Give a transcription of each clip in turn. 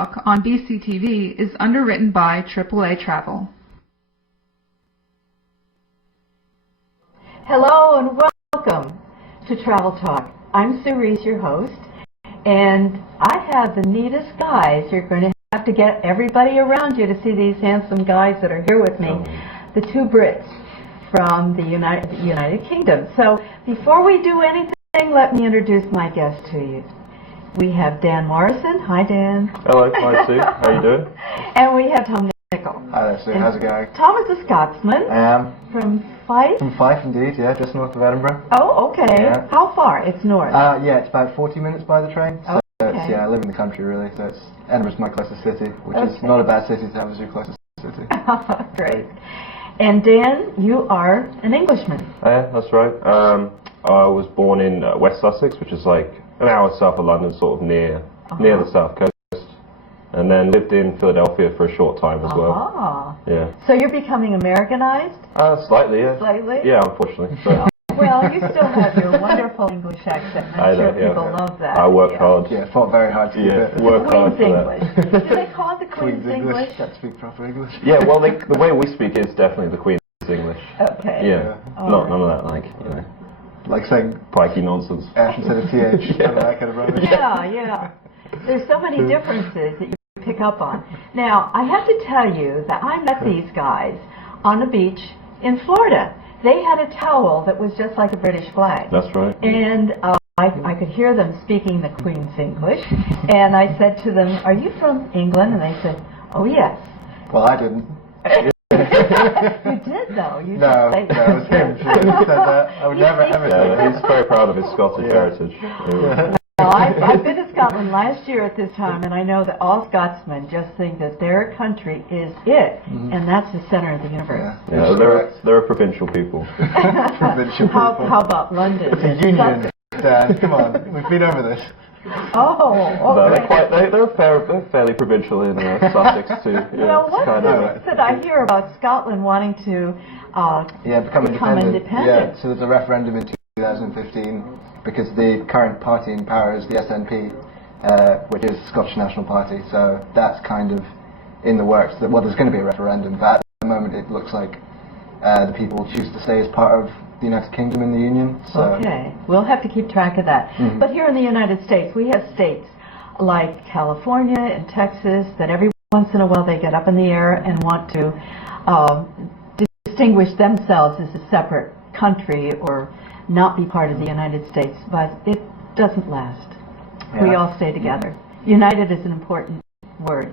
Talk on BCTV is underwritten by AAA Travel. Hello and welcome to Travel Talk. I'm Sue Reese, your host, and I have the neatest guys. You're going to have to get everybody around you to see these handsome guys that are here with me, the two Brits from the United Kingdom. So before we do anything, let me introduce my guest to you. We have Dan Morrison. Hi, Dan. Hello, hi Sue. How you doing? And we have Tom Nichol. Hi there, Sue. How's it going? Tom is a Scotsman. I am. From Fife? From Fife, indeed, yeah, just north of Edinburgh. Oh, okay. Yeah. How far? It's north. Yeah, it's about 40 minutes by the train. So okay. I live in the country, really, so Edinburgh's my closest city, which is not a bad city to have as your closest city. Great. And Dan, you are an Englishman. Yeah, that's right. I was born in West Sussex, which is like an hour south of London, sort of near the south coast, and then lived in Philadelphia for a short time as well. Yeah. So you're becoming Americanized? Slightly, yeah. Slightly? Yeah, unfortunately. So. Well, you still have your wonderful English accent. I'm sure people love that. I work hard. Yeah, fought very hard to keep it. Work hard for English. that. Do they call it the Queen's English? Can't speak proper English. Yeah, well, the way we speak is definitely the Queen's English. Okay. Yeah. None of that, like, you know. Like saying pikey nonsense. F instead of TH, kind of that kind of rubbish. Yeah. There's so many differences that you pick up on. Now, I have to tell you that I met these guys on a beach in Florida. They had a towel that was just like a British flag. That's right. And I could hear them speaking the Queen's English. And I said to them, "Are you from England?" And they said, "Oh, yes." Well, I didn't. You did, though. You No, it was him. She said that. I would never ever say that. He's very proud of his Scottish heritage. Well, I've been to Scotland last year at this time, and I know that all Scotsmen just think that their country is it, and that's the center of the universe. Yeah, they're a provincial people. Provincial people. How about London? It's a union, Dan. Come on, we've been over this. Oh, okay. No, they're fairly provincial in Sussex too. Yeah, well, what's this that I hear about Scotland wanting to become independent? independent? Yeah, so there's a referendum in 2015 because the current party in power is the SNP, which is the Scottish National Party. So that's kind of in the works. Well, there's going to be a referendum, but at the moment it looks like the people choose to stay as part of the United Kingdom in the Union. So. Okay, we'll have to keep track of that. But here in the United States, we have states like California and Texas that every once in a while they get up in the air and want to distinguish themselves as a separate country or not be part of the United States, but it doesn't last. Yeah. We all stay together. United is an important word.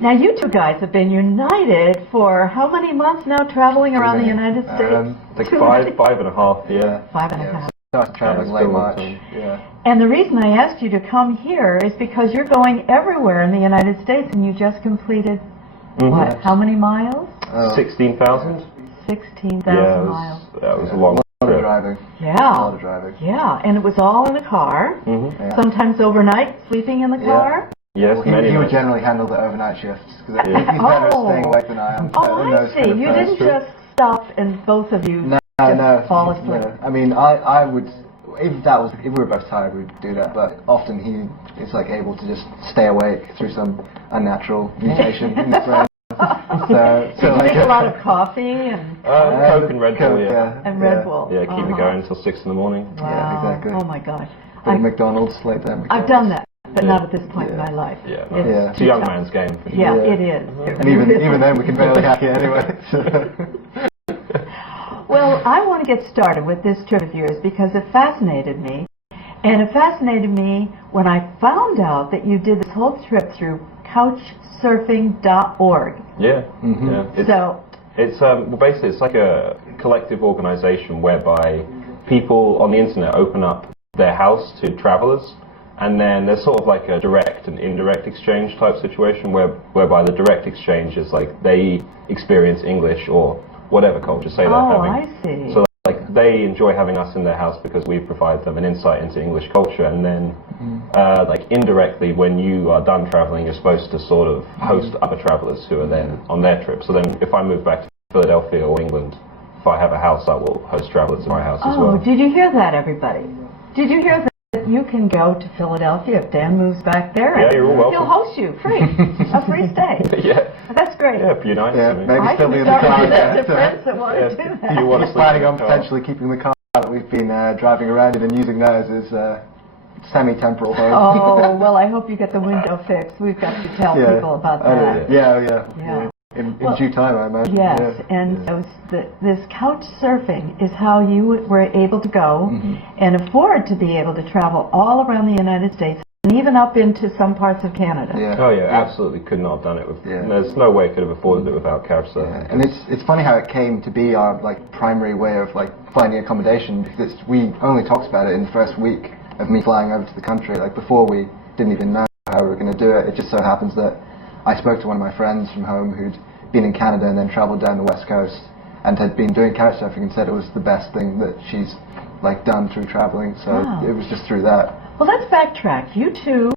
Now, you two guys have been united for how many months now, traveling around the United States? Like five and a half, yeah. 5.5. Started traveling late March. Yeah. And the reason I asked you to come here is because you're going everywhere in the United States, and you just completed, what, how many miles? 16,000. 16,000 miles. That was a long A lot of driving. Yeah. A lot of driving. Yeah, and it was all in the car, sometimes overnight, sleeping in the car. Yes, well, he would generally handle the overnight shifts because he's better at staying awake than I am. I see. You didn't just stop and both of you fall asleep. No. I mean, I would. If we were both tired, we'd do that. But often he is like able to just stay awake through some unnatural mutation in his brain. So drink a lot of coffee and Coke and Red Bull, and Red Bull. Yeah, keep me going until 6 in the morning. Wow. Yeah, exactly. Oh my gosh. McDonald's late there. I've done that. But not at this point in my life. Yeah, it's a young man's game. For sure. Yeah, it is. And even then, we can barely hack it anyway. Well, I want to get started with this trip of yours because it fascinated me. And it fascinated me when I found out that you did this whole trip through couchsurfing.org. Yeah. It's basically it's like a collective organization whereby people on the internet open up their house to travelers. And then there's sort of like a direct and indirect exchange type situation whereby the direct exchange is like they experience English or whatever culture, say they're having. I see. So like they enjoy having us in their house because we provide them an insight into English culture, and then like indirectly when you are done traveling, you're supposed to sort of host other travelers who are then on their trip. So then if I move back to Philadelphia or England, if I have a house, I will host travelers in my house as well. Oh, did you hear that, everybody? Did you hear that you can go to Philadelphia if Dan moves back there. Yeah, you're all welcome. He'll host you free, a free stay. Yeah. That's great. Yeah, if you're nice Yeah, to me. maybe I still can be in the start car. with friends that want to do that. You want to sleep Planning in on the car. potentially keeping the car that we've been driving around in and using now as semi-temporal home. Oh, well, I hope you get the window fixed. We've got to tell people about that. Yeah. In due time, I imagine. Yes, Yeah. and so this couch surfing is how you were able to go and afford to be able to travel all around the United States and even up into some parts of Canada. Yeah. Oh yeah, absolutely could not have done it with. Yeah. There's no way I could have afforded it without couchsurfing. Yeah. And it's funny how it came to be our primary way of finding accommodation, because we only talked about it in the first week of me flying over to the country. Before, we didn't even know how we were going to do it. It just so happens that I spoke to one of my friends from home who'd been in Canada and then travelled down the west coast and had been doing couchsurfing and said it was the best thing that she's done through travelling. So it was just through that. Well, let's backtrack. You two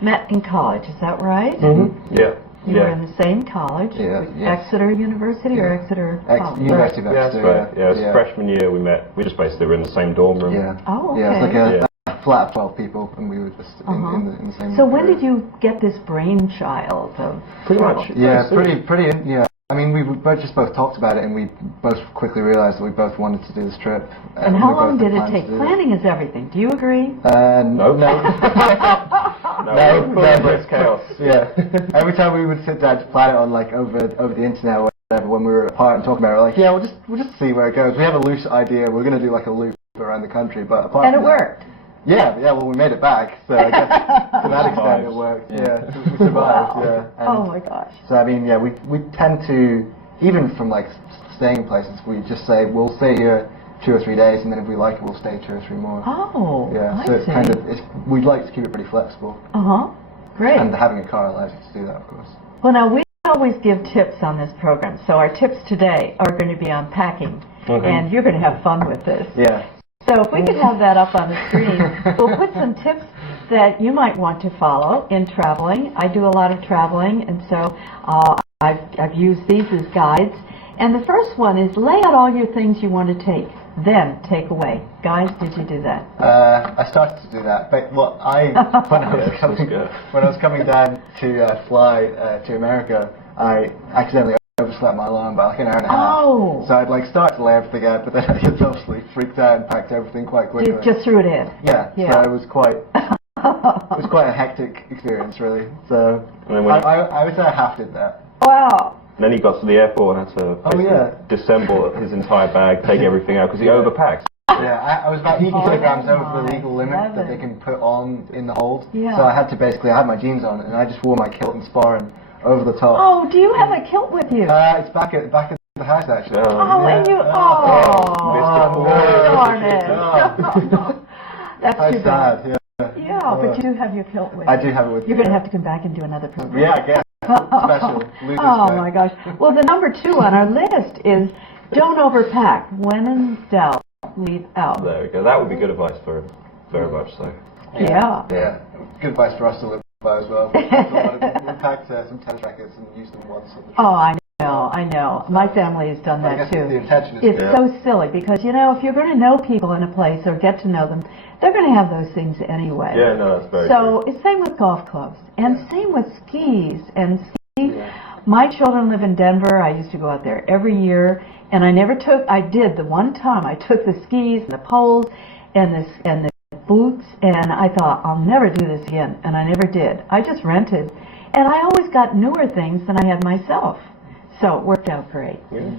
met in college, is that right? Mm-hmm. Yeah. You were in the same college, Yeah, Exeter University or Exeter College? University of Yeah, that's Exeter. right. Yeah, it was freshman year we met. We just basically were in the same dorm room. Yeah. Oh, okay. Yeah, it's a flat of 12 people, and we were just in the same. So when did you get this brainchild of Pretty much. Yeah, pretty. Yeah. I mean, we both talked about it, and we both quickly realised that we both wanted to do this trip. And how long did it take? Planning is everything. Do you agree? No. It's chaos. Yeah. Every time we would sit down to plan it on over the internet or whatever, when we were apart and talking about it, we're like, we'll just see where it goes. We have a loose idea. We're going to do a loop around the country, but apart And from it worked. Yeah, well, we made it back, so I guess to that extent it worked. Yeah, we survived. Wow. Yeah. And Oh my gosh. so I mean, we tend to, even from staying places, we just say we'll stay here 2 or 3 days, and then if we like it, we'll stay 2 or 3 more. Oh, Yeah, I so it's see. we'd like to keep it pretty flexible, Great. and having a car allows us to do that, of course. Well, now we always give tips on this program, so our tips today are going to be on packing, and you're going to have fun with this. Yeah. So if we could have that up on the screen, we'll put some tips that you might want to follow in traveling. I do a lot of traveling, and so I've used these as guides. And the first one is lay out all your things you want to take, then take away. Guys, did you do that? I started to do that, but when I was coming down to fly to America, I accidentally overslept my alarm by an hour and a half. Oh. So I'd start to lay everything out, but then I just obviously freaked out and packed everything quite quickly. You just threw it in. Yeah. So it was quite a hectic experience, really. So I would say I half did that. Wow. And then he got to the airport and had to disassemble his entire bag, take everything out because he overpacked. Yeah, I was about 80 kilograms over the legal limit that they can put on in the hold. Yeah. So I had my jeans on, and I just wore my kilt and sparring over the top. Oh, do you have a kilt with you? It's back at the house, actually. And you... darn it. That's too bad. Sad, Yeah, but you do have your kilt with you. I do have it with me. You're going to have to come back and do another program. Yeah, I guess. Special. Oh my gosh. Well, the number 2 on our list is don't overpack. When in doubt, leave out. There we go. That would be good advice for him. Very much so. Yeah. Yeah. Good advice for us to live by as well. We packed some tennis rackets and used them once on the trip. Oh, I know. My family has done I that guess too. the intention is It's so silly because, if you're going to know people in a place or get to know them, they're going to have those things anyway. Yeah, no, that's very So true. it's same with golf clubs and same with skis and skis. My children live in Denver. I used to go out there every year, and I did the one time I took the skis and the poles and the boots, and I thought I'll never do this again, and I never did. I just rented, and I always got newer things than I had myself. So it worked out great. Yeah.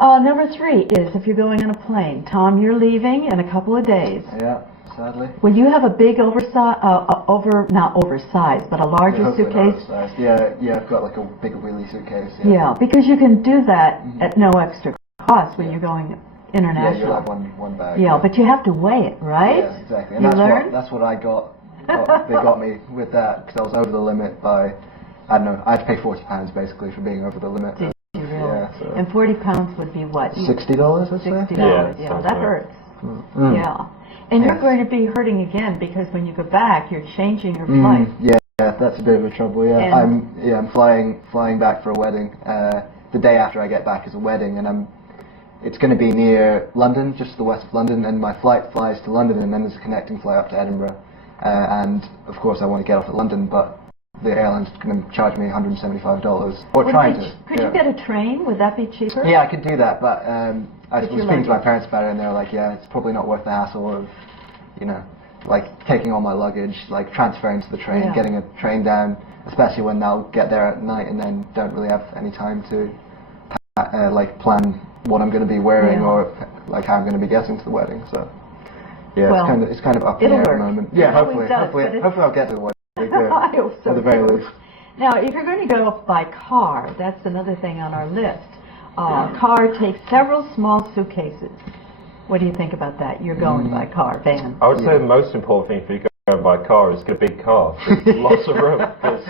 Number 3 is if you're going on a plane. Tom, you're leaving in a couple of days. Yeah, sadly. Will you have a big not oversized, but a larger Hopefully suitcase? not oversized. Yeah, I've got a big wheelie suitcase. Yeah, because you can do that at no extra cost when you're going international. Yeah, you'll have one bag. Yeah, but you have to weigh it, right? Yeah, exactly. And You learn? that's what I got. They got me with that because I was over the limit by, I don't know, I had to pay £40 basically for being over the limit. Did you really? Yeah, so. And 40 pounds would be what? $60, I'd say. $60. Yeah, that right. hurts. Mm. Yeah. And you're Yes. going to be hurting again because when you go back, you're changing your flight. Yeah, that's a bit of a trouble. Yeah, I'm flying back for a wedding. The day after I get back is a wedding, and it's going to be near London, just to the west of London, and my flight flies to London, and then there's a connecting flight up to Edinburgh. And of course, I want to get off at London, but the airline's going to charge me $175, or trying to. Could you get a train? Would that be cheaper? Yeah, I could do that, but I was speaking to my parents about it, and they were like, "Yeah, it's probably not worth the hassle of, you know, like taking all my luggage, like transferring to the train, getting a train down, especially when they'll get there at night and then don't really have any time to like plan what I'm going to be wearing or like how I'm going to be getting to the wedding." So yeah, well, it's kind of up in the air at the moment. Yeah, hopefully I'll get to the wedding. I hope so. At the very least. Now, if you're going to go by car, that's another thing on our list. Car takes several small suitcases. What do you think about that? You're going by car, van. I would say the most important thing for you going by car is get a big car. There's lots of room. That's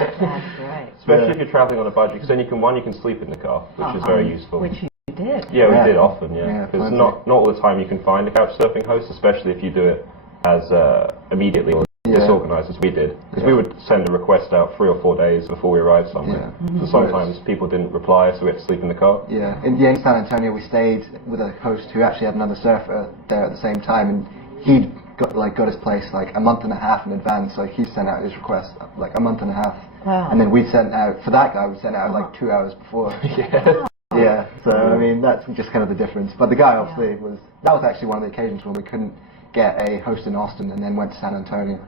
right. Especially if you're traveling on a budget, because then you can sleep in the car, which is very useful. Which you did. Yeah, we did often, because not all the time you can find a couch surfing host, especially if you do it as immediately or disorganized as we did. Because we would send a request out 3 or 4 days before we arrived somewhere. So sometimes people didn't reply, so we had to sleep in the car. Yeah, in San Antonio we stayed with a host who actually had another surfer there at the same time, and he'd got his place like a month and a half in advance. Like he sent out his request like a month and a half. Wow. And then we sent out, for that guy, we sent out like 2 hours before. Yeah, so I mean, that's just kind of the difference. But the guy obviously that was actually one of the occasions when we couldn't get a host in Austin and then went to San Antonio.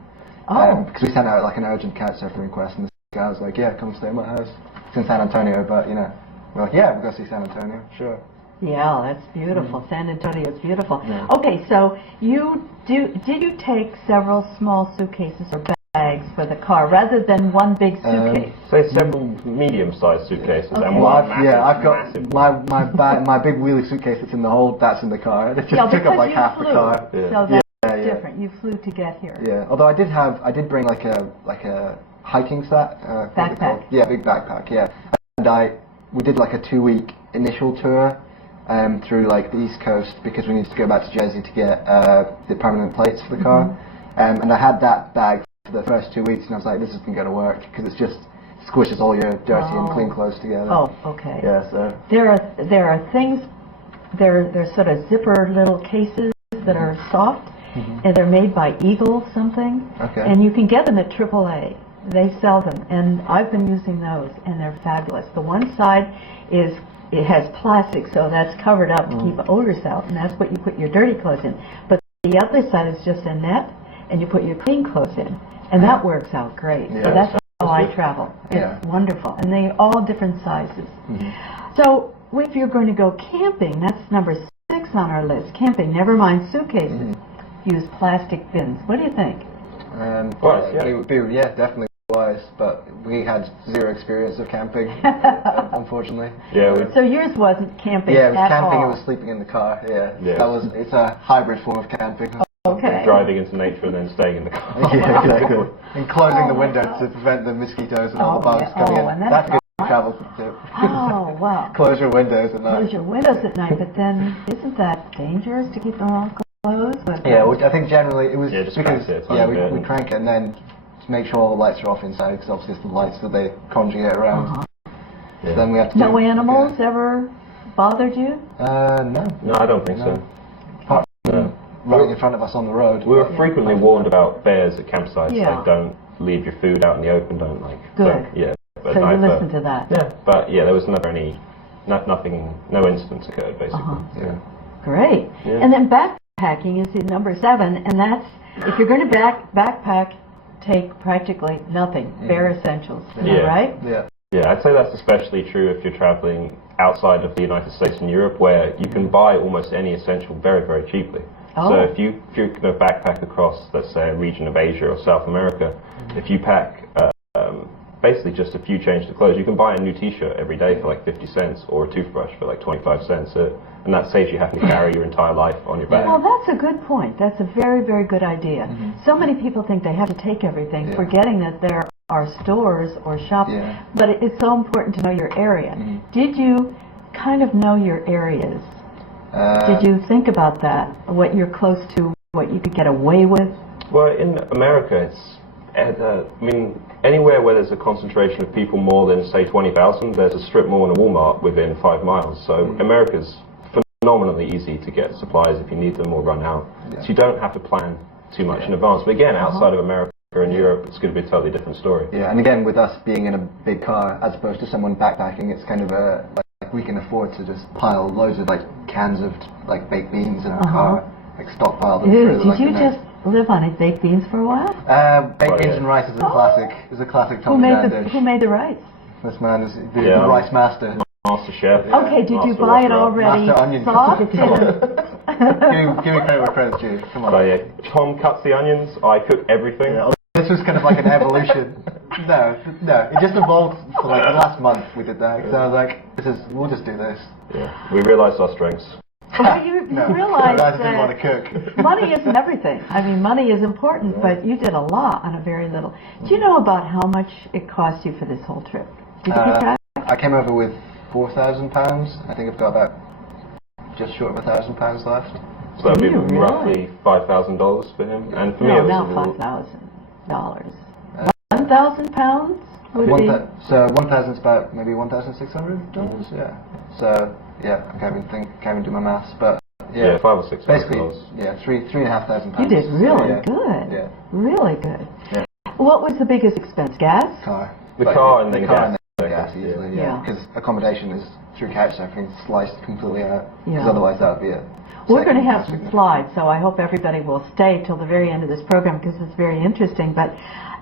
Because we sent out like an urgent couch surfing request, and this guy was like, "Yeah, come stay at my house." It's in San Antonio, but you know, we're like, "Yeah, we'll go see San Antonio, sure." Yeah, that's beautiful. San Antonio is beautiful. Yeah. Okay, so did you take several small suitcases or bags for the car rather than one big suitcase? Say several medium-sized suitcases and well, one massive. Yeah, I've got my big wheelie suitcase that's in the hold. That's in the car. It just took up like half the car. So that's different. You flew to get here. Yeah, although I did bring like a hiking set. Backpack. Yeah, big backpack. Yeah, and we did like a 2-week initial tour through like the East Coast because we needed to go back to Jersey to get the permanent plates for the car, and I had that bag for the first 2 weeks, and I was like, this isn't going to work because it's just squishes all your dirty and clean clothes together. Oh, okay. Yeah, so there are things. They're sort of zipper little cases that are soft. And they're made by Eagle something, and you can get them at AAA. They sell them, and I've been using those, and they're fabulous. The one side it has plastic, so that's covered up to keep odors out, and that's what you put your dirty clothes in. But the other side is just a net, and you put your clean clothes in, and that works out great. Yeah, so that's how I travel. It's wonderful, and they're all different sizes. So if you're going to go camping, that's number 6 on our list. Camping, never mind suitcases. Use plastic bins. What do you think? Definitely wise, but we had 0 experience of camping, unfortunately. So yours wasn't camping it was at camping, all. It was sleeping in the car, it's a hybrid form of camping. Okay. Driving into nature and then staying in the car. Yeah, exactly. And closing the windows to prevent the mosquitoes and all the bugs coming in. That's a good travel tip. Oh, wow. Close your windows at night. Close your windows at night, but then isn't that dangerous to keep them all closed? Yeah, which I think generally it was just because we crank it and then make sure all the lights are off inside because obviously it's the lights that they conjugate around. So then we have to no animals ever bothered you? No, I don't think so. Apart from running in front of us on the road. We were frequently warned about bears at campsites. Like, don't leave your food out in the open. Don't Good. But so you listen to that. Yeah, but there was never no incidents occurred basically. Great. And then backpacking is number 7, and that's if you're going to backpack, take practically nothing, bare essentials. Is that right? Yeah, I'd say that's especially true if you're traveling outside of the United States and Europe, where you can buy almost any essential very, very cheaply. So if you're going to backpack across, let's say, a region of Asia or South America, if you pack basically just a few changes of clothes, you can buy a new T-shirt every day for like 50 cents or a toothbrush for like 25 cents, and that saves you having to carry your entire life on your back. Well, that's a good point. That's a very, very good idea. So many people think they have to take everything, forgetting that there are stores or shops, but it's so important to know your area. Did you kind of know your areas? Did you think about that? What you're close to, what you could get away with? Well, in America, anywhere where there's a concentration of people more than, say, 20,000, there's a strip mall and a Walmart within 5 miles. So America's phenomenally easy to get supplies if you need them or run out. Yeah. So you don't have to plan too much in advance. But again, outside of America and Europe, it's going to be a totally different story. Yeah, and again, with us being in a big car, as opposed to someone backpacking, it's kind of like we can afford to just pile loads of like cans of like baked beans in our car, like stockpile them. Ew, did like, you just live on baked beans for a while? Baked beans and rice is a classic. Is a classic Tom and Dad dish. Who made the rice? This man is the rice master. Master chef. Yeah. Okay, did you buy it already soft? give me credit where credit's due. Come on. So yeah, Tom cuts the onions. I cook everything. Yeah. This was kind of like an evolution. No, it just evolved for like the last month we did that. So I was like, we'll just do this. Yeah, we realised our strengths. Well, you realize I didn't want to that cook. money isn't everything. I mean, money is important, but you did a lot on a very little. Do you know about how much it cost you for this whole trip? Did you keep track? I came over with £4,000. I think I've got about just short of £1,000 left. So that would be Really? roughly $5,000 for him, and for me it was $5,000. £1,000 would be. So 1,000 is about maybe $1,600. Yeah. So yeah, I can't even do my maths, but yeah, $5,000 or $6,000. basically, yeah, £3,500. You did really yeah. good. Yeah. Really good. Yeah. What was the biggest expense? Gas? Car. The But car and then gas. gas easily, Yeah. because accommodation is through couchsurfing sliced completely out. Yeah. Because otherwise that would be it. We're going to have some slides, so I hope everybody will stay till the very end of this program because it's very interesting. But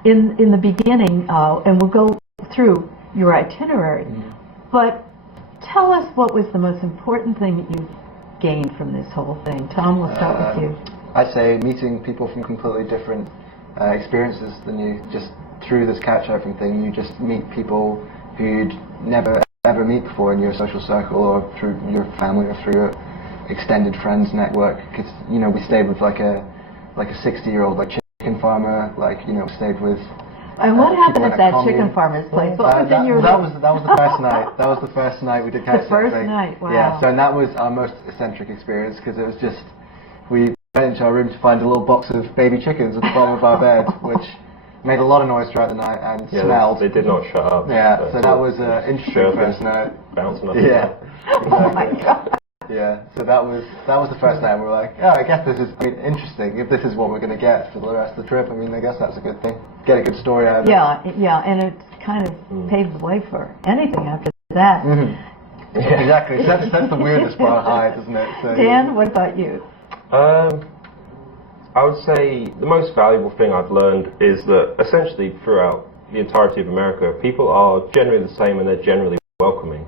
in the beginning, and we'll go through your itinerary, but tell us what was the most important thing that you gained from this whole thing. Tom, we'll start with you. I'd say meeting people from completely different experiences than you. Just through this couchsurfing thing, you just meet people who you'd never ever meet before in your social circle or through your family or through your extended friends network. Because we stayed with like a 60-year-old like chicken farmer. Like we stayed with. And what happened people at in a that commune. chicken farmer's place? What was in your that was the first night. That was the first night we did couchsurfing. The first night, wow. Yeah. So and that was our most eccentric experience because it was just we went into our room to find a little box of baby chickens at the bottom of our bed, which made a lot of noise throughout the night and smelled. They did not shut up. Yeah, so that was interesting first night. Bouncing up. Yeah. Oh my God. Yeah, so that was the first night. We were like, I guess this is interesting. If this is what we're going to get for the rest of the trip, I guess that's a good thing. Get a good story out of it. Yeah, and it kind of paved the way for anything after that. Yeah. Exactly. So that's the weirdest part of Hyde, isn't it? So, Dan, what about you? I would say the most valuable thing I've learned is that essentially throughout the entirety of America, people are generally the same and they're generally welcoming.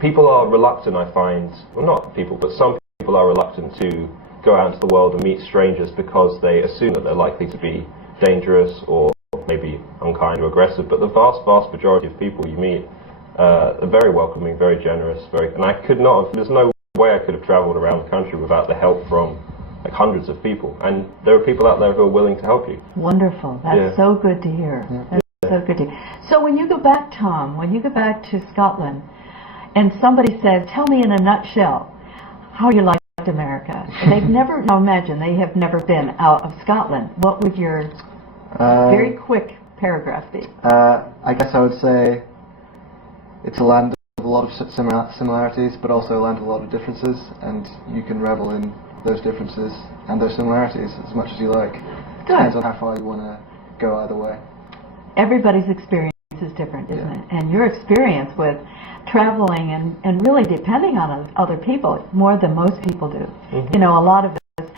People are reluctant, I find, well not people, but some people are reluctant to go out into the world and meet strangers because they assume that they're likely to be dangerous or maybe unkind or aggressive, but the vast majority of people you meet are very welcoming, very generous, and I could not have, there's no way I could have travelled around the country without the help from like hundreds of people, and there are people out there who are willing to help you. Wonderful. That's so good to hear. That's so good to hear. So when you go back, Tom, when you go back to Scotland, and somebody says, tell me in a nutshell how you liked America. They've never, now imagine, they have never been out of Scotland. What would your very quick paragraph be? I guess I would say it's a land of a lot of similarities, but also a land of a lot of differences, and you can revel in those differences and those similarities as much as you like. Good. Depends on how far you want to go either way. Everybody's experience is different, isn't it? And your experience with traveling and really depending on other people more than most people do. A lot of this,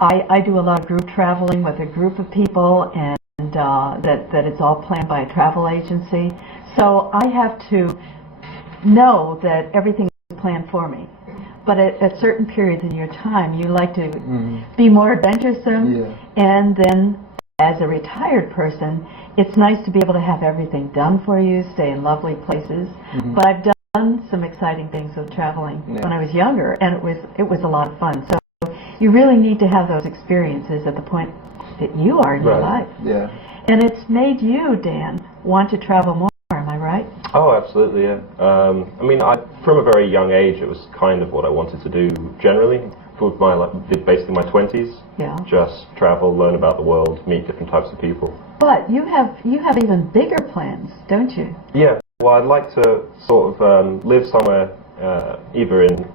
I do a lot of group traveling with a group of people, and that it's all planned by a travel agency. So I have to know that everything is planned for me. But at certain periods in your time, you like to be more adventuresome, and then as a retired person, it's nice to be able to have everything done for you, stay in lovely places. But I've done some exciting things with traveling when I was younger, and it was a lot of fun. So you really need to have those experiences at the point that you are in your life. Yeah. And it's made you, Dan, want to travel more. Am I right? Oh, absolutely, yeah. From a very young age, it was kind of what I wanted to do generally. For basically my 20s, just travel, learn about the world, meet different types of people. But you have even bigger plans, don't you? Yeah, well, I'd like to sort of live somewhere either in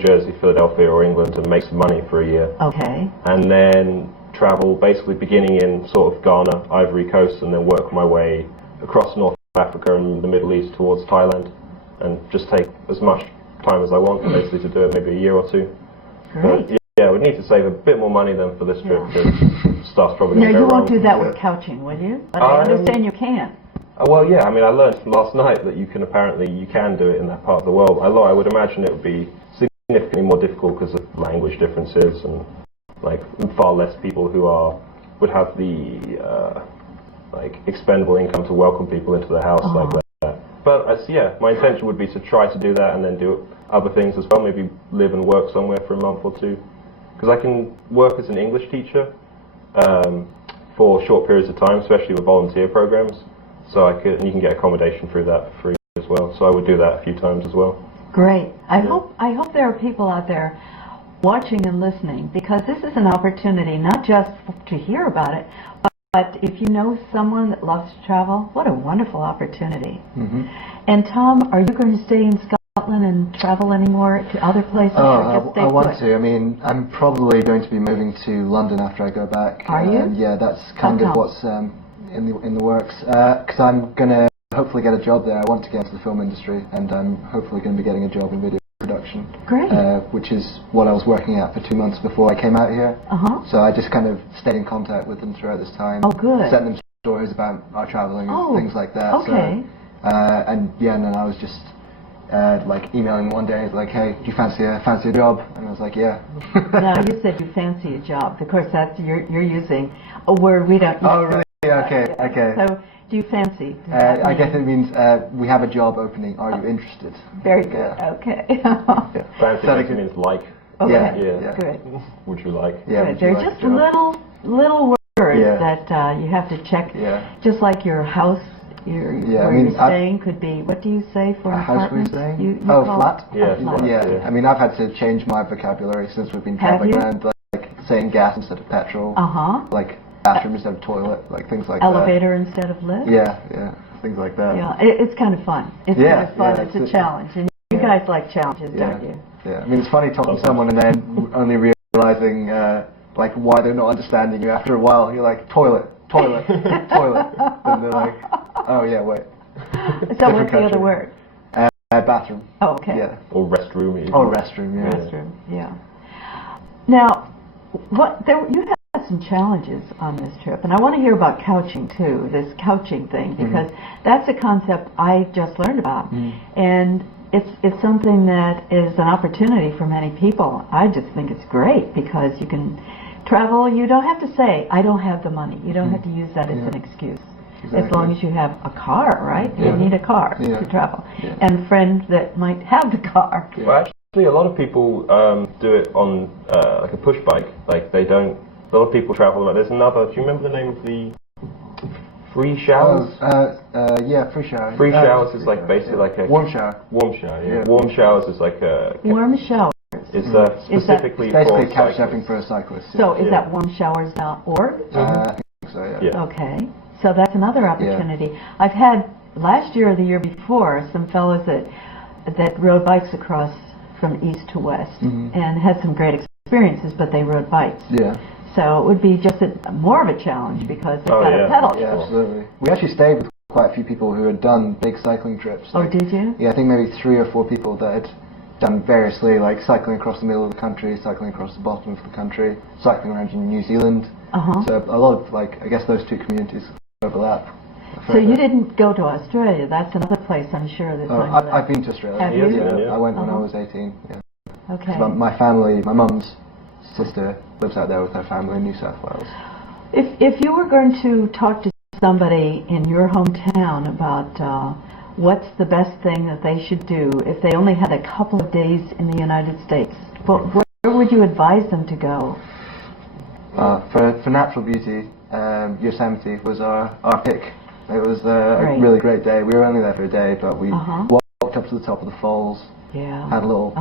Jersey, Philadelphia, or England and make some money for a year. Okay. And then travel, basically beginning in sort of Ghana, Ivory Coast, and then work my way across North Africa and the Middle East towards Thailand, and just take as much time as I want, basically, to do it, maybe a year or two. Great. But, yeah, we need to save a bit more money than for this trip, because stuff's probably Now, going to go you wrong. won't do that with couching, will you? But I understand you can. Well, yeah, I mean, I learned last night that you can do it in that part of the world. I would imagine it would be significantly more difficult because of language differences and like far less people who would have the like expendable income to welcome people into the house like that. But yeah, my intention would be to try to do that and then do other things as well. Maybe live and work somewhere for a month or two, because I can work as an English teacher for short periods of time, especially with volunteer programs. So and you can get accommodation through that for free as well. So I would do that a few times as well. Great. I hope there are people out there watching and listening, because this is an opportunity not just to hear about it, but if you know someone that loves to travel, what a wonderful opportunity. And Tom, are you going to stay in Scotland and travel anymore to other places? Or just stay I want put? to. I mean, I'm probably going to be moving to London after I go back. Are you? Yeah, that's kind of what's in the works. Because I'm going to hopefully get a job there. I want to get into the film industry, and I'm hopefully going to be getting a job in video production. Great. Which is what I was working at for 2 months before I came out here. So I just kind of stayed in contact with them throughout this time. Oh, good. Sent them stories about our traveling and things like that. Okay. So, and then I was just like emailing one day, like, hey, do you fancy a job? And I was like, yeah. Now, you said you fancy a job. Of course, that's you're using a word we don't use. Oh, really? Okay. So, do you fancy? I guess it means we have a job opening. Are you interested? Very good. Okay. Fancy means like. Okay. Yeah. Good. Would you like? Yeah. Good. They're just little words that you have to check. Yeah. Just like your house, where you're staying could be. What do you say for an apartment? House we're staying? You flat. Yeah. Flat. Yeah. I mean, I've had to change my vocabulary since we've been traveling around. Like saying gas instead of petrol. Like bathroom instead of toilet. Like things like Elevator instead of lift. Yeah. Things like that. Yeah. It's kind of fun. It's kind of fun. It's a challenge, and you guys like challenges, don't you? Yeah. I mean, it's funny talking to someone and then only realizing like why they're not understanding you after a while. You're like toilet, toilet. And they're like, oh yeah, wait. So what's the other word? Bathroom. Oh, okay. Yeah. Or restroom. Even. Oh, restroom. Yeah. Restroom. Yeah. Now, you had some challenges on this trip, and I want to hear about couching too. This couching thing, because that's a concept I just learned about, and it's something that is an opportunity for many people. I just think it's great because you can travel. You don't have to say, I don't have the money. You don't have to use that as an excuse. Exactly. As long as you have a car, right? You need a car to travel. And a friend that might have the car. Well, actually, a lot of people do it on like a push bike. Like they don't. A lot of people travel. There's another. Do you remember the name of the free showers? Yeah, free showers. Free showers is like basically like a warm shower. Warm shower. Yeah. Warm showers is like a warm shower. Is specifically basically for couch surfing for a cyclist. So is that warmshowers.org? I think so. Yeah. Okay. So that's another opportunity. I've had last year or the year before some fellows that rode bikes across from east to west and had some great experiences, but they rode bikes. Yeah. So it would be just more of a challenge because they've got a pedal. Yeah, absolutely. We actually stayed with quite a few people who had done big cycling trips. Oh, did you? Yeah, I think maybe 3 or 4 people that had done variously, like cycling across the middle of the country, cycling across the bottom of the country, cycling around in New Zealand. So a lot of, like, I guess those two communities overlap. So you didn't go to Australia. That's another place I'm sure that I've been to Australia. Have you? Yeah, I went when I was 18. Yeah. Okay. So my family, my mum's sister lives out there with her family in New South Wales. If you were going to talk to somebody in your hometown about what's the best thing that they should do if they only had a couple of days in the United States, where would you advise them to go? For natural beauty, Yosemite was our pick. It was a really great day. We were only there for a day, but we walked up to the top of the falls. Yeah. Had a little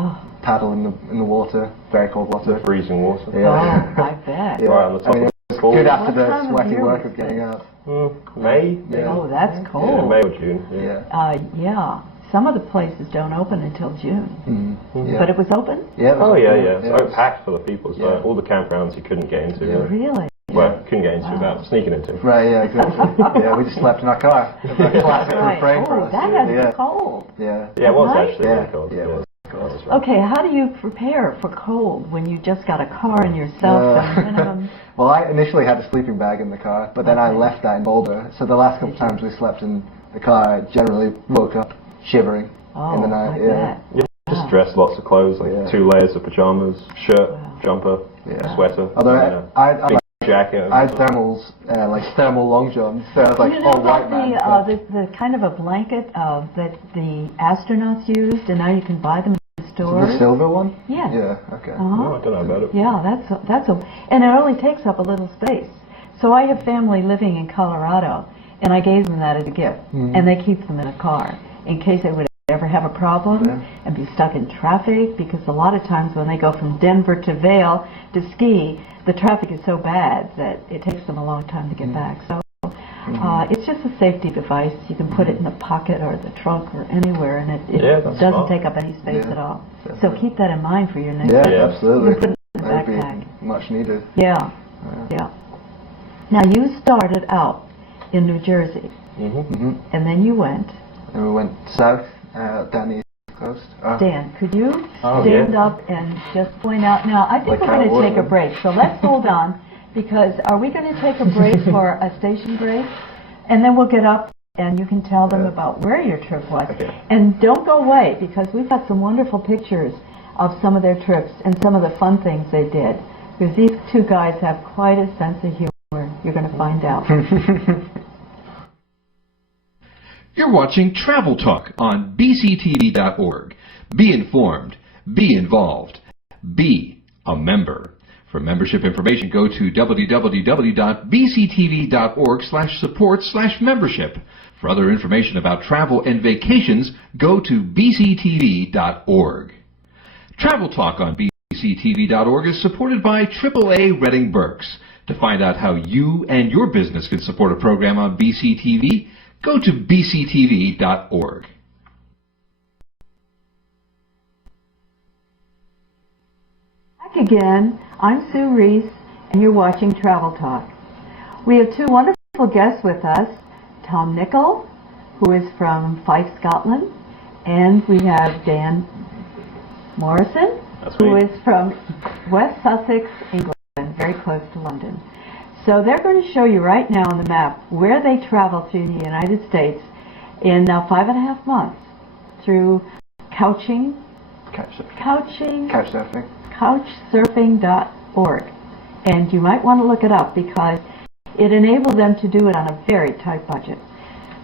paddle in the water, very cold water. The freezing water. Yeah. Oh, I bet. Yeah. Right on the top of the falls. Good after What the time of sweaty year work was of getting this? up. May? Yeah. Oh, that's Yeah, cold. May or June. Yeah. Yeah. some of the places don't open until June. Yeah. But it was open? Yeah. Oh yeah, yeah. So packed full of people. So Yeah. all the campgrounds you couldn't get into. Really? Well, couldn't get into without sneaking into. Right, yeah, exactly. Yeah, we just slept in our car. That's a classic refrain for us. That has to yeah. be cold. Yeah. Yeah, it was Right? actually Yeah. really cold. Yeah, it was cold. That's right. Okay, how do you prepare for cold when you just got a car and yourself and minimum? Well, I initially had a sleeping bag in the car, but then I left that in Boulder. So the last couple of times we slept in the car, I generally woke up shivering in the night. Like that. Just dress lots of clothes, like 2 layers of pajamas, shirt, jumper, sweater, Although big jacket. I had thermals, like thermal long johns, so I was like You know all white about man. the kind of a blanket that the astronauts used, and now you can buy them in the stores? The silver one? Yes. Yeah, okay. Oh, I don't know about it. Yeah, and it only takes up a little space. So I have family living in Colorado, and I gave them that as a gift, and they keep them in a car in case they would ever have a problem and be stuck in traffic, because a lot of times when they go from Denver to Vail to ski, the traffic is so bad that it takes them a long time to get back. So it's just a safety device. You can put it in the pocket or the trunk or anywhere, and it doesn't take up any space at all. So keep that in mind for your next Yeah, trip. absolutely. You can put it in the That would backpack. be much needed. Yeah. Now you started out in New Jersey, and then you went. And we went south, down the east coast. Dan, could you Oh, stand yeah. up and just point out? Now, I think Like we're how going it to take a would. break, so let's hold on, because are we going to take a break for a station break? And then we'll get up and you can tell them about where your trip was. Okay. And don't go away, because we've got some wonderful pictures of some of their trips and some of the fun things they did. Because these two guys have quite a sense of humor. You're going to find out. You're watching Travel Talk on bctv.org. Be informed. Be involved. Be a member. For membership information, go to www.bctv.org/support/membership. For other information about travel and vacations, go to bctv.org. Travel Talk on bctv.org is supported by AAA Redding Berks. To find out how you and your business can support a program on BCTV, go to bctv.org. Back again. I'm Sue Reese, and you're watching Travel Talk. We have two wonderful guests with us, Tom Nichol, who is from Fife, Scotland, and we have Dan Morrison, who is from West Sussex, England, very close to London. So they're going to show you right now on the map where they travel through the United States in 5.5 months through couchsurfing, couchsurfing.org. And you might want to look it up because it enabled them to do it on a very tight budget.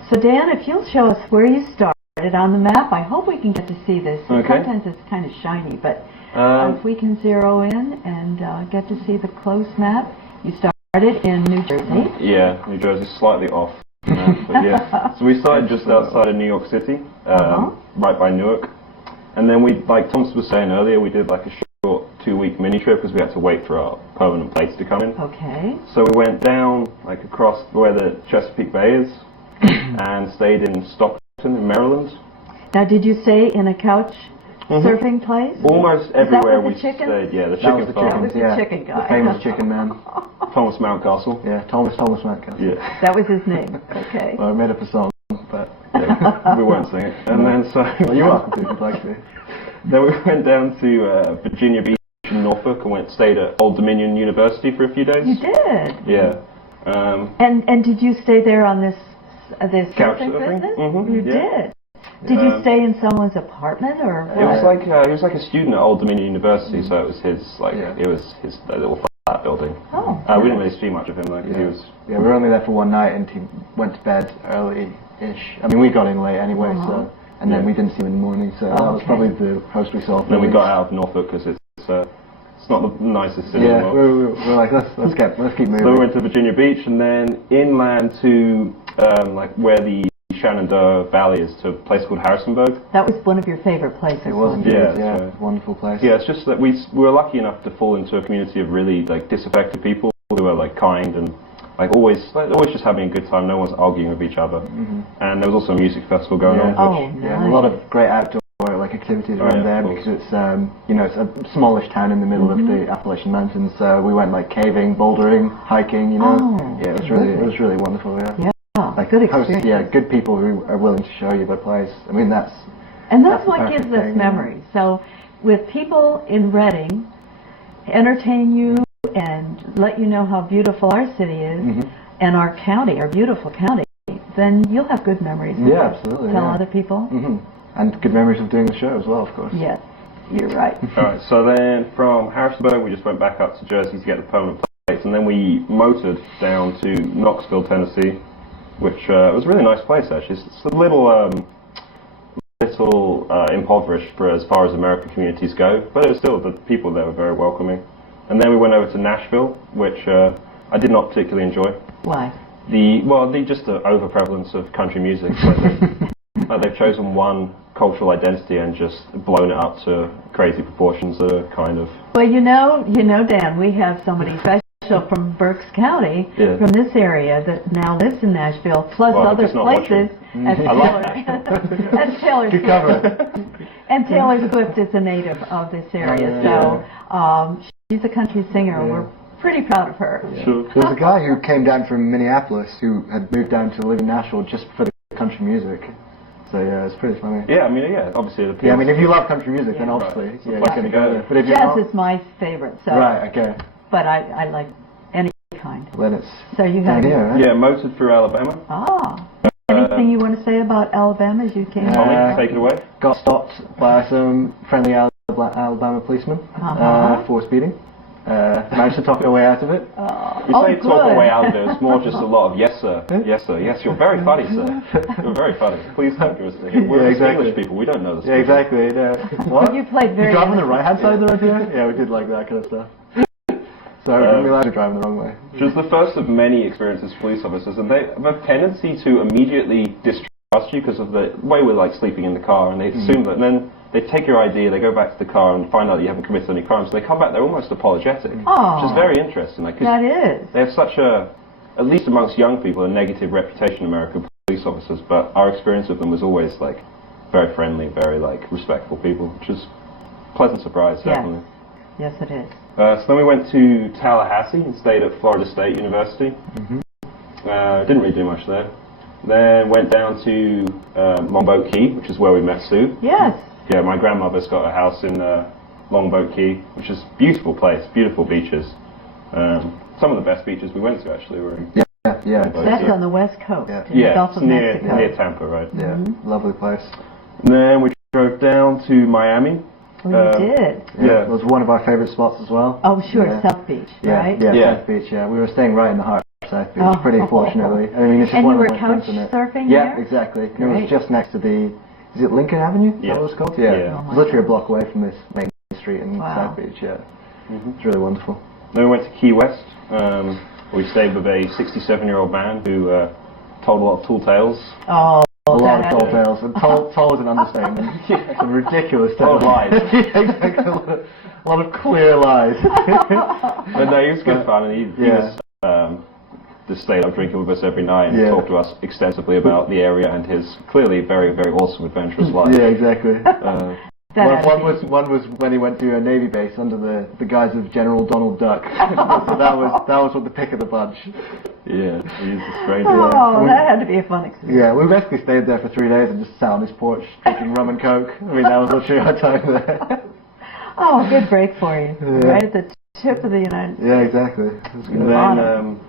So Dan, if you'll show us where you started on the map, I hope we can get to see this. Okay. Sometimes it's kind of shiny, but if we can zero in and get to see the close map. You started in New Jersey. Yeah, New Jersey, slightly off. But yeah. So we started just outside of New York City, right by Newark. And then we, like Tom was saying earlier, we did like a short 2-week mini trip because we had to wait for our permanent place to come in. Okay. So we went down, like across where the Chesapeake Bay is, and stayed in Stockton in Maryland. Now, did you stay in a couch surfing place? Almost everywhere we stayed. Yeah, the chicken farm. That was the chicken guy. The famous chicken man. Thomas Mountcastle. Yeah, Thomas Mountcastle. Yeah. That was his name. Okay. Well, I made up a song, but Yeah, we won't sing it. And then so well, you're welcome to if you'd like to. Then we went down to Virginia Beach in Norfolk and stayed at Old Dominion University for a few days. You did. Yeah. And did you stay there on this Couch surfing surfing? business? Mhm, You yeah. did. Did you stay in someone's apartment or what? It was like he was like a student at Old Dominion University, so it was his it was his little flat building. Oh. We didn't really see much of him though, because he was. Yeah, we were only there for one night, and he went to bed early-ish. I mean, we got in late anyway, so and then we didn't see him in the morning. So that was probably the host we saw. And then we got out of Norfolk because it's not the nicest city in the Yeah, world. we're like let's keep moving. So we went to Virginia Beach and then inland to like where the Shenandoah Valley is, to a place called Harrisonburg. That was one of your favorite places. It was indeed, Yeah, yeah, that's right. wonderful place. Yeah, it's just that we were lucky enough to fall into a community of really like disaffected people who were like kind and always just having a good time. No one's arguing with each other. And there was also a music festival going on. Nice. A lot of great outdoor activities around there because it's it's a smallish town in the middle of the Appalachian Mountains. So we went like caving, bouldering, hiking. It was really wonderful. Good experience. Good people who are willing to show you their place. I mean that's what gives us memories. So with people in Reading, entertain you and let you know how beautiful our city is and our county, our beautiful county, then you'll have good memories. Absolutely. Tell other people. And good memories of doing the show as well, of course. Yes, you're right. Alright, so then from Harrisonburg we just went back up to Jersey to get the permanent plates, and then we motored down to Knoxville, Tennessee, which was a really nice place actually. It's a little impoverished for as far as American communities go, but it was still, the people there were very welcoming. And then we went over to Nashville, which I did not particularly enjoy. Why? The overprevalence of country music. They've chosen one cultural identity and just blown it up to crazy proportions that are kind of... Well, you know, Dan, we have somebody special from Berks County, from this area, that now lives in Nashville, plus other places. As Taylor Good cover. And Taylor Swift is a native of this area, so she's a country singer, and we're pretty proud of her. Sure. There was a guy who came down from Minneapolis who had moved down to live in Nashville just for the country music. So it's pretty funny. Yeah, I mean, obviously it appeals. Yeah, I mean, if you love country music, then obviously you're going to go there. But if Jazz is my favorite, so. Right, okay. But I like any kind. Then it's so you have right? Yeah, motored through Alabama. Anything you want to say about Alabama as you came? Tommy, take it away. Got stopped by some friendly Alabama policemen for speeding. Managed to talk our way out of it. You say talk our way out of it, it's more just a lot of yes sir, yes sir, yes, you're very funny sir. You're very funny. Please don't do us. We're English people, we don't know this. Yeah, exactly. What? You played very... You drive on the right hand side of the road here? Yeah, we did like that kind of stuff. So we didn't realize we're driving the wrong way. Which was the first of many experiences for police officers, and they have a tendency to immediately distrust you because of the way we're like sleeping in the car, and they assume that, and then they take your ID, they go back to the car and find out that you haven't committed any crimes, so they come back, they're almost apologetic, which is very interesting. Like, that is. They have such a, at least amongst young people, a negative reputation, American police officers, but our experience with them was always like very friendly, very like respectful people, which is a pleasant surprise, definitely. Yes, it is. So then we went to Tallahassee and stayed at Florida State University. Didn't really do much there. Then went down to Longboat Key, which is where we met Sue. Yes. Yeah, my grandmother's got a house in Longboat Key, which is a beautiful place, beautiful beaches. Some of the best beaches we went to actually were in That's on the west coast. It's near Tampa, right? Yeah, lovely place. And then we drove down to Miami. We did. Yeah, it was one of our favourite spots as well. Oh, sure, South Beach, right? Yeah, South Beach, we were staying right in the heart of South Beach, pretty fortunately. I mean, it's just and one you of were my couch friends in it. surfing Yeah, there? exactly. It was just next to the, is it Lincoln Avenue? Is that what it's called? Yeah. It was literally a block away from this main street in South Beach, It's really wonderful. Then we went to Key West. We stayed with a 67-year-old man who told a lot of tall tales. Oh, a lot of tall tales. And tall is an understatement. Some ridiculous tales. A lot of lies. Exactly. A lot of clear lies. But no, he was good fun, and he was just stayed up drinking with us every night and talked to us extensively about the area and his clearly very, very awesome, adventurous life. Yeah, exactly. One was was when he went to a Navy base under the guise of General Donald Duck. So that was what the pick of the bunch. Yeah, he's a stranger. Oh, that had to be a fun experience. Yeah, we basically stayed there for 3 days and just sat on his porch drinking rum and coke. I mean, that was literally our time there. Oh, good break for you. Right at the tip of the United States. Yeah, exactly. It was good. And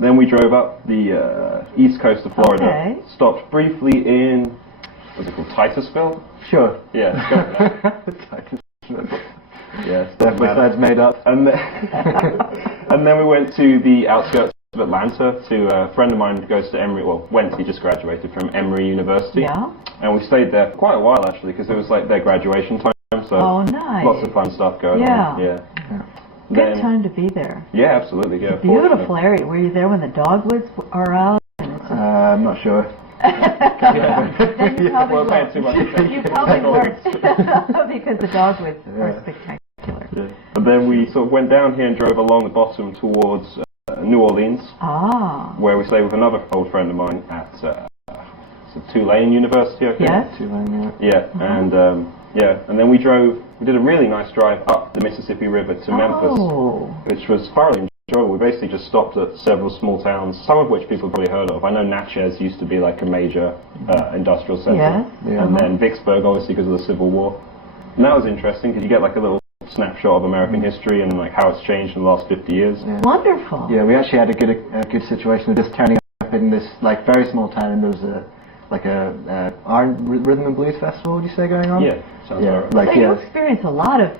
then we drove up the east coast of Florida. Stopped briefly in, what's it called, Titusville? Sure. Yeah, let's go with that. Titusville. Yeah, that's made up. And then we went to the outskirts of Atlanta to a friend of mine who goes to Emory, he just graduated from Emory University. Yeah. And we stayed there for quite a while actually because it was like their graduation time, so nice. Lots of fun stuff going on. Yeah. Good time to be there. Yeah, absolutely. Yeah. Beautiful area. Were you there when the dogwoods are out? I'm not sure. Then you probably weren't. Too much attention. You probably weren't because the dogwoods are spectacular. Yeah. And then we sort of went down here and drove along the bottom towards New Orleans, where we stayed with another old friend of mine at Tulane University, I think. Yes. Tulane, Yeah, and then we did a really nice drive up the Mississippi River to Memphis, which was thoroughly enjoyable. We basically just stopped at several small towns, some of which people have probably heard of. I know Natchez used to be like a major industrial center, and then Vicksburg, obviously, because of the Civil War. And that was interesting because you get like a little snapshot of American history and like how it's changed in the last 50 years. Yeah. Wonderful. Yeah, we actually had a good situation of just turning up in this like very small town, and there was a rhythm and blues festival, would you say, going on? Yeah, sounds right. So you experienced a lot of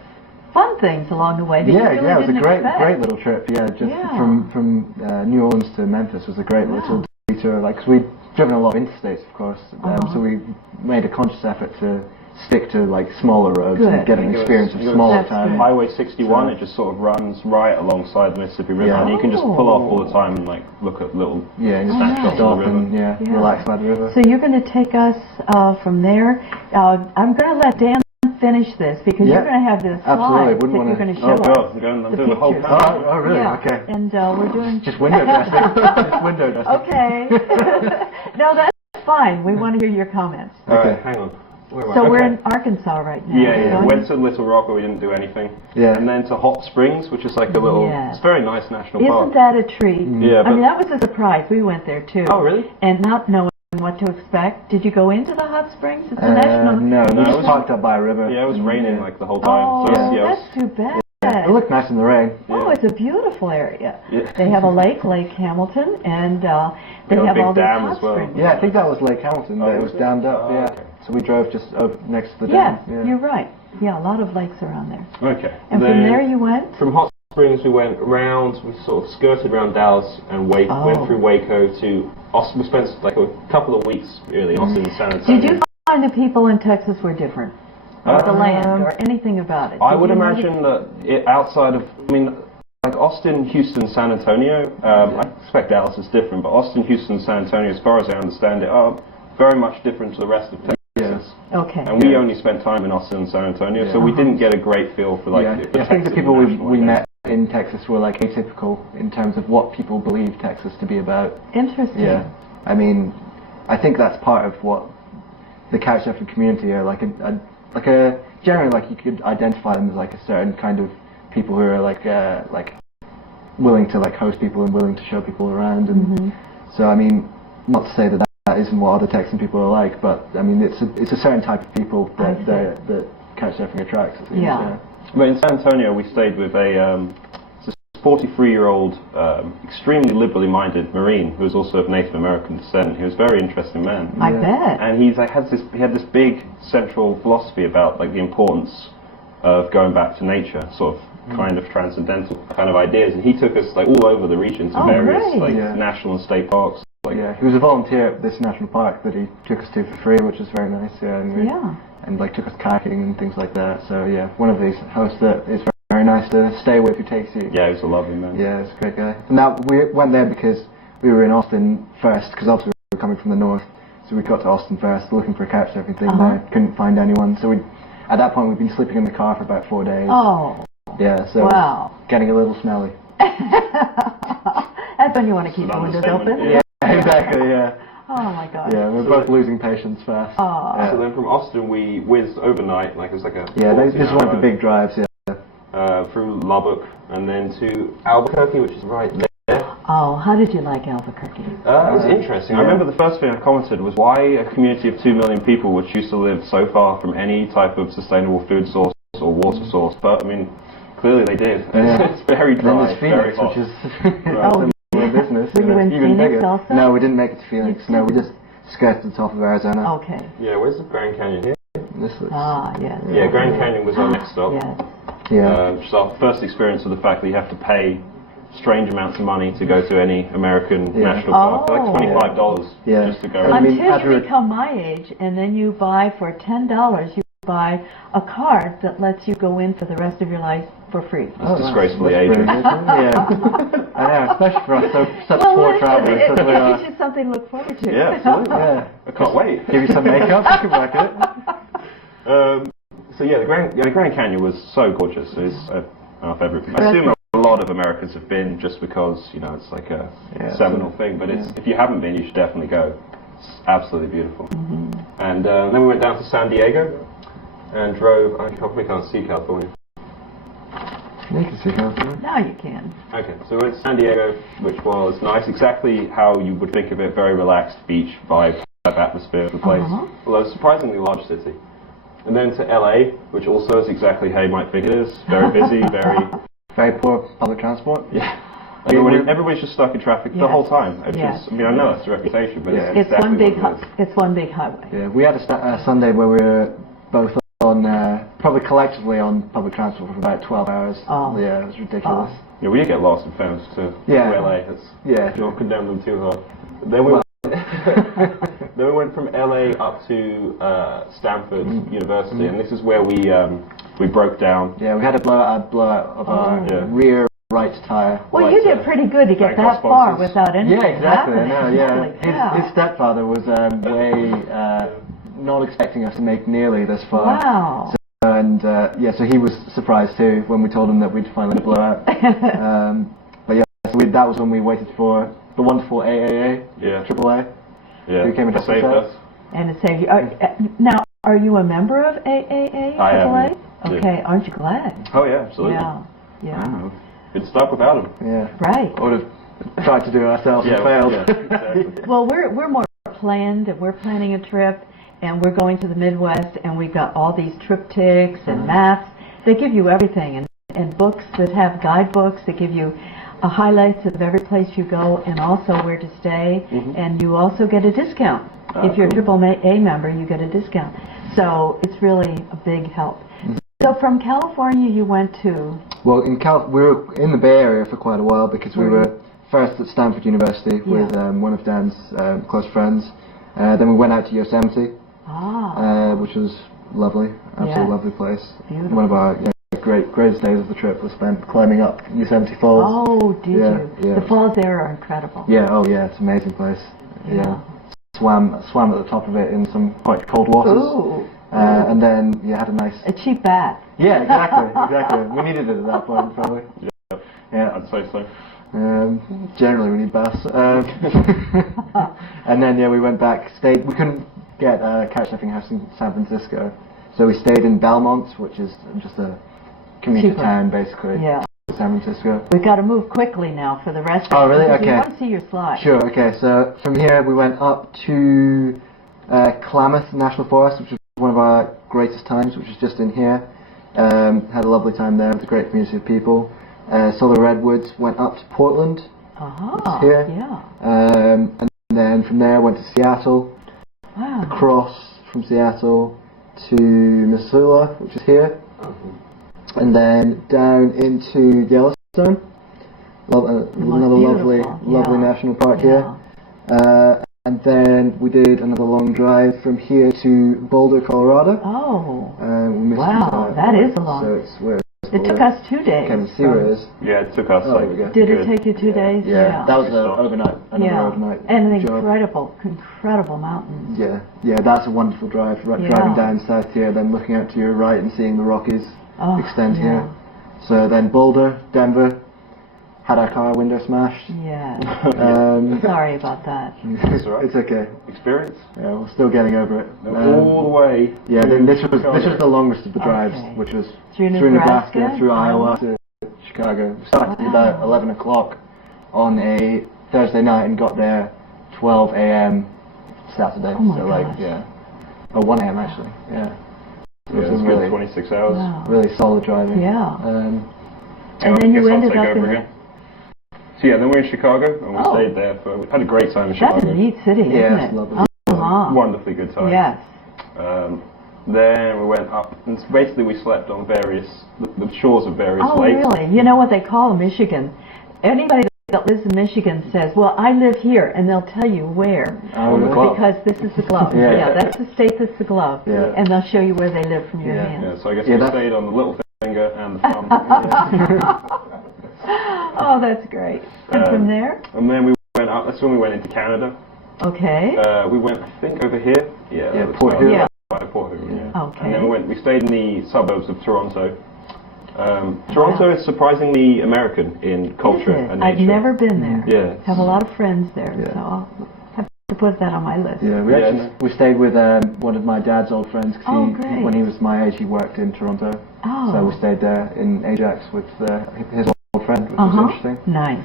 fun things along the way. It was a great little trip. Yeah, just from New Orleans to Memphis was a great little detour. Like, 'cause we'd driven a lot of interstates, of course, so we made a conscious effort to stick to like smaller roads and get an experience of smaller towns. Highway 61, it just sort of runs right alongside the Mississippi River, and you can just pull off all the time and like look at little snapshots of the river. And relax by the river. So you're going to take us from there. I'm going to let Dan finish this because you're going to have this slide that you're going to show us. I'm doing the whole thing. Oh, really? Yeah. Okay. And we're doing just window dressing. Just window dressing. Okay. No, that's fine. We want to hear your comments. All right, hang on. So we're in Arkansas right now. Yeah. Went to Little Rock where we didn't do anything. Yeah. And then to Hot Springs, which is like a little, it's a very nice national park. Isn't that a treat? Yeah. I mean, that was a surprise. We went there too. Oh, really? And not knowing what to expect. Did you go into the hot springs? It's a national. No, we just parked up by a river. Yeah, it was raining like the whole time. Oh, that's too bad. It looked nice in the rain. Oh, it's a beautiful area. They have a lake, Lake Hamilton, and they have all these hot springs. Yeah, I think that was Lake Hamilton, but it was dammed up. Okay. So we drove just next to the dam. Yeah, you're right. Yeah, a lot of lakes around there. Okay. And from there you went? From Hot Springs we went around, we sort of skirted around Dallas and went through Waco to Austin. We spent like a couple of weeks really, Austin and San Antonio. Did you find the people in Texas were different? Or the land, or anything about it? I would imagine that outside of, I mean, like Austin, Houston, San Antonio, I expect Dallas is different, but Austin, Houston, San Antonio, as far as I understand it, are very much different to the rest of Texas. Okay. And we only spent time in Austin and San Antonio, so we didn't get a great feel for like the I think the people we met in Texas were like atypical in terms of what people believe Texas to be about. Interesting. Yeah. I mean, I think that's part of what the couchsurfing community are like generally like you could identify them as like a certain kind of people who are like willing to like host people and willing to show people around, and so I mean, not to say that isn't what other Texan people are like, but I mean it's a certain type of people that couchsurfing attracts. It seems, But in San Antonio we stayed with a 43-year-old extremely liberally minded Marine who was also of Native American descent. He was a very interesting man. I bet. And he had this big central philosophy about like the importance of going back to nature, sort of kind of transcendental kind of ideas, and he took us like all over the region to various national and state parks. He was a volunteer at this national park that he took us to for free, which was very nice. And like took us kayaking and things like that. So one of these hosts that is very nice to stay with, who takes you. Yeah, he was a lovely man. Yeah, he's a great guy. And now we went there because we were in Austin first, because obviously we were coming from the north, so we got to Austin first, looking for a couchsurfing thing there. Couldn't find anyone, so at that point we'd been sleeping in the car for about 4 days. Oh. Yeah, so getting a little smelly. That's when you want to keep the windows open. Yeah, exactly. Yeah. Oh my God. Yeah, we're both losing patience fast. So then from Austin we whizzed overnight, like it was like a this is one of the big drives. Through Lubbock and then to Albuquerque, which is right there. Oh, how did you like Albuquerque? It was interesting. I remember the first thing I commented was why a community of 2 million people would choose to live so far from any type of sustainable food source or water source. But I mean, clearly they did. It's very dry, very hot. Which is business. Were you in even Phoenix bigger. also? No, we didn't make it to Phoenix. No, we just skirted to the top of Arizona. Okay. Yeah, where's the Grand Canyon here? This looks. Yes. Yeah, Grand Canyon was our next stop. Yes. Just our first experience of the fact that you have to pay strange amounts of money to go to any American national park. Like $25 just to go. Until you become my age, and then you buy for $10, you buy a card that lets you go in for the rest of your life for free. That's disgracefully Asian. Yeah. I know, especially for us, such poor travelers. It gives you something to look forward to. Yeah, absolutely. I can't wait. Give you some makeup, you can work it. So the Grand Canyon was so gorgeous. It's I assume a lot of Americans have been just because, you know, it's like a seminal thing. But if you haven't been, you should definitely go. It's absolutely beautiful. And then we went down to San Diego and drove. I probably can't see California. You can see California. Now you can. Okay, so we went to San Diego, which was nice, exactly how you would think of it, very relaxed beach vibe, atmosphere of the place, although a surprisingly large city. And then to LA, which also is exactly how you might think it is, very busy, very poor public transport. Yeah. Everybody's just stuck in traffic the whole time. Which is, I mean, I know that's the reputation, but it's exactly it's one big highway. Yeah, we had a Sunday where we were both on, probably collectively on public transport for about 12 hours. Yeah, it was ridiculous. Yeah, we did get lost in fairness to LA. Don't condemn them too hard. Then we went from LA up to Stanford University, and this is where we broke down. Yeah, we had a blowout of our rear right tire. Well, you did pretty good to get that far without anything happening. His stepfather was way not expecting us to make nearly this far. Wow. So, and so he was surprised too when we told him that we'd finally blow out. But yeah, so that was when we waited for the wonderful AAA, AAA, who came and saved us. And it saved you. Now, are you a member of AAA? I am. Okay, aren't you glad? Oh yeah, absolutely. Yeah. Been stuck without him. Yeah. Right. Would have tried to do it ourselves and failed. Exactly. Well, we're more planned, and we're planning a trip, and we're going to the Midwest, and we've got all these triptychs and maps. They give you everything, and books that have guidebooks that give you highlights of every place you go, and also where to stay, and you also get a discount. If you're a AAA member, you get a discount. So it's really a big help. So from California, you went to? Well, we were in the Bay Area for quite a while because we were first at Stanford University with one of Dan's close friends. Then we went out to Yosemite, which was lovely, absolutely lovely place. Beautiful. One of our greatest days of the trip was spent climbing up Yosemite Falls. Oh, did you? Yeah. The falls there are incredible. Yeah, it's an amazing place. Yeah. Swam at the top of it in some quite cold waters. Ooh. And then had a nice... A cheap bath. Yeah, exactly. We needed it at that point, probably. Yeah, I'd say so. Generally, we need baths. And then, we went back, stayed... We couldn't get a couchsurfing house in San Francisco, so we stayed in Belmont, which is just a commuter town, basically. Yeah. San Francisco. We've got to move quickly now for the rest of it. Oh, really? Okay. We want to see your slide. Sure, okay. So, from here, we went up to Klamath National Forest, which was one of our greatest times, which was just in here. Had a lovely time there with a great community of people. Saw the redwoods, went up to Portland, here. And then from there went to Seattle. Wow. Across from Seattle to Missoula, which is here. And then down into Yellowstone. Another lovely national park here. And then we did another long drive from here to Boulder, Colorado. Oh, wow, that is a long. So it's it took us 2 days. Can't see where it is. Yeah, it took us Did it take you 2 days? Yeah, that was overnight. Overnight and an job. incredible mountains. Yeah, that's a wonderful drive. Driving down south here, then looking out to your right and seeing the Rockies extend here. So then Boulder, Denver. Had our car window smashed. Yeah. Sorry about that. That's all right. It's okay. Experience. Yeah, we're still getting over it. All the way. Yeah, then this was the longest of the drives, which was through Nebraska, through Iowa to Chicago. We started at about 11 o'clock on a Thursday night and got there 12 a.m. Saturday. Oh my so gosh. 1 a.m. actually. Yeah. So it was really 26 hours. Wow. Really solid driving. Yeah. And then you ended up in. So then we're in Chicago, and we stayed there we had a great time in Chicago. That's a neat city, isn't it? It's lovely. Wonderfully good time. Yes. Then we went up, and basically we slept on the shores of various lakes. Oh, really? You know what they call Michigan? Anybody that lives in Michigan says, well, I live here, and they'll tell you where. Because this is the glove. That's the state that's the glove. Yeah. And they'll show you where they live from your hand. Yeah, so I guess we stayed on the little finger and the thumb. Oh, that's great. And from there? And then we went up. That's when we went into Canada. Okay. We went, I think, over here. Port Huron. By Port Huron. Okay. And then we stayed in the suburbs of Toronto. Toronto is surprisingly American in culture Is it? and nature. I've never been there. Yeah. Have a lot of friends there, Yeah. so I'll have to put that on my list. Yeah, we stayed with one of my dad's old friends. 'Cause Oh, great. when he was my age, he worked in Toronto. Oh. So we stayed there in Ajax with his old friend, which was interesting. Nice.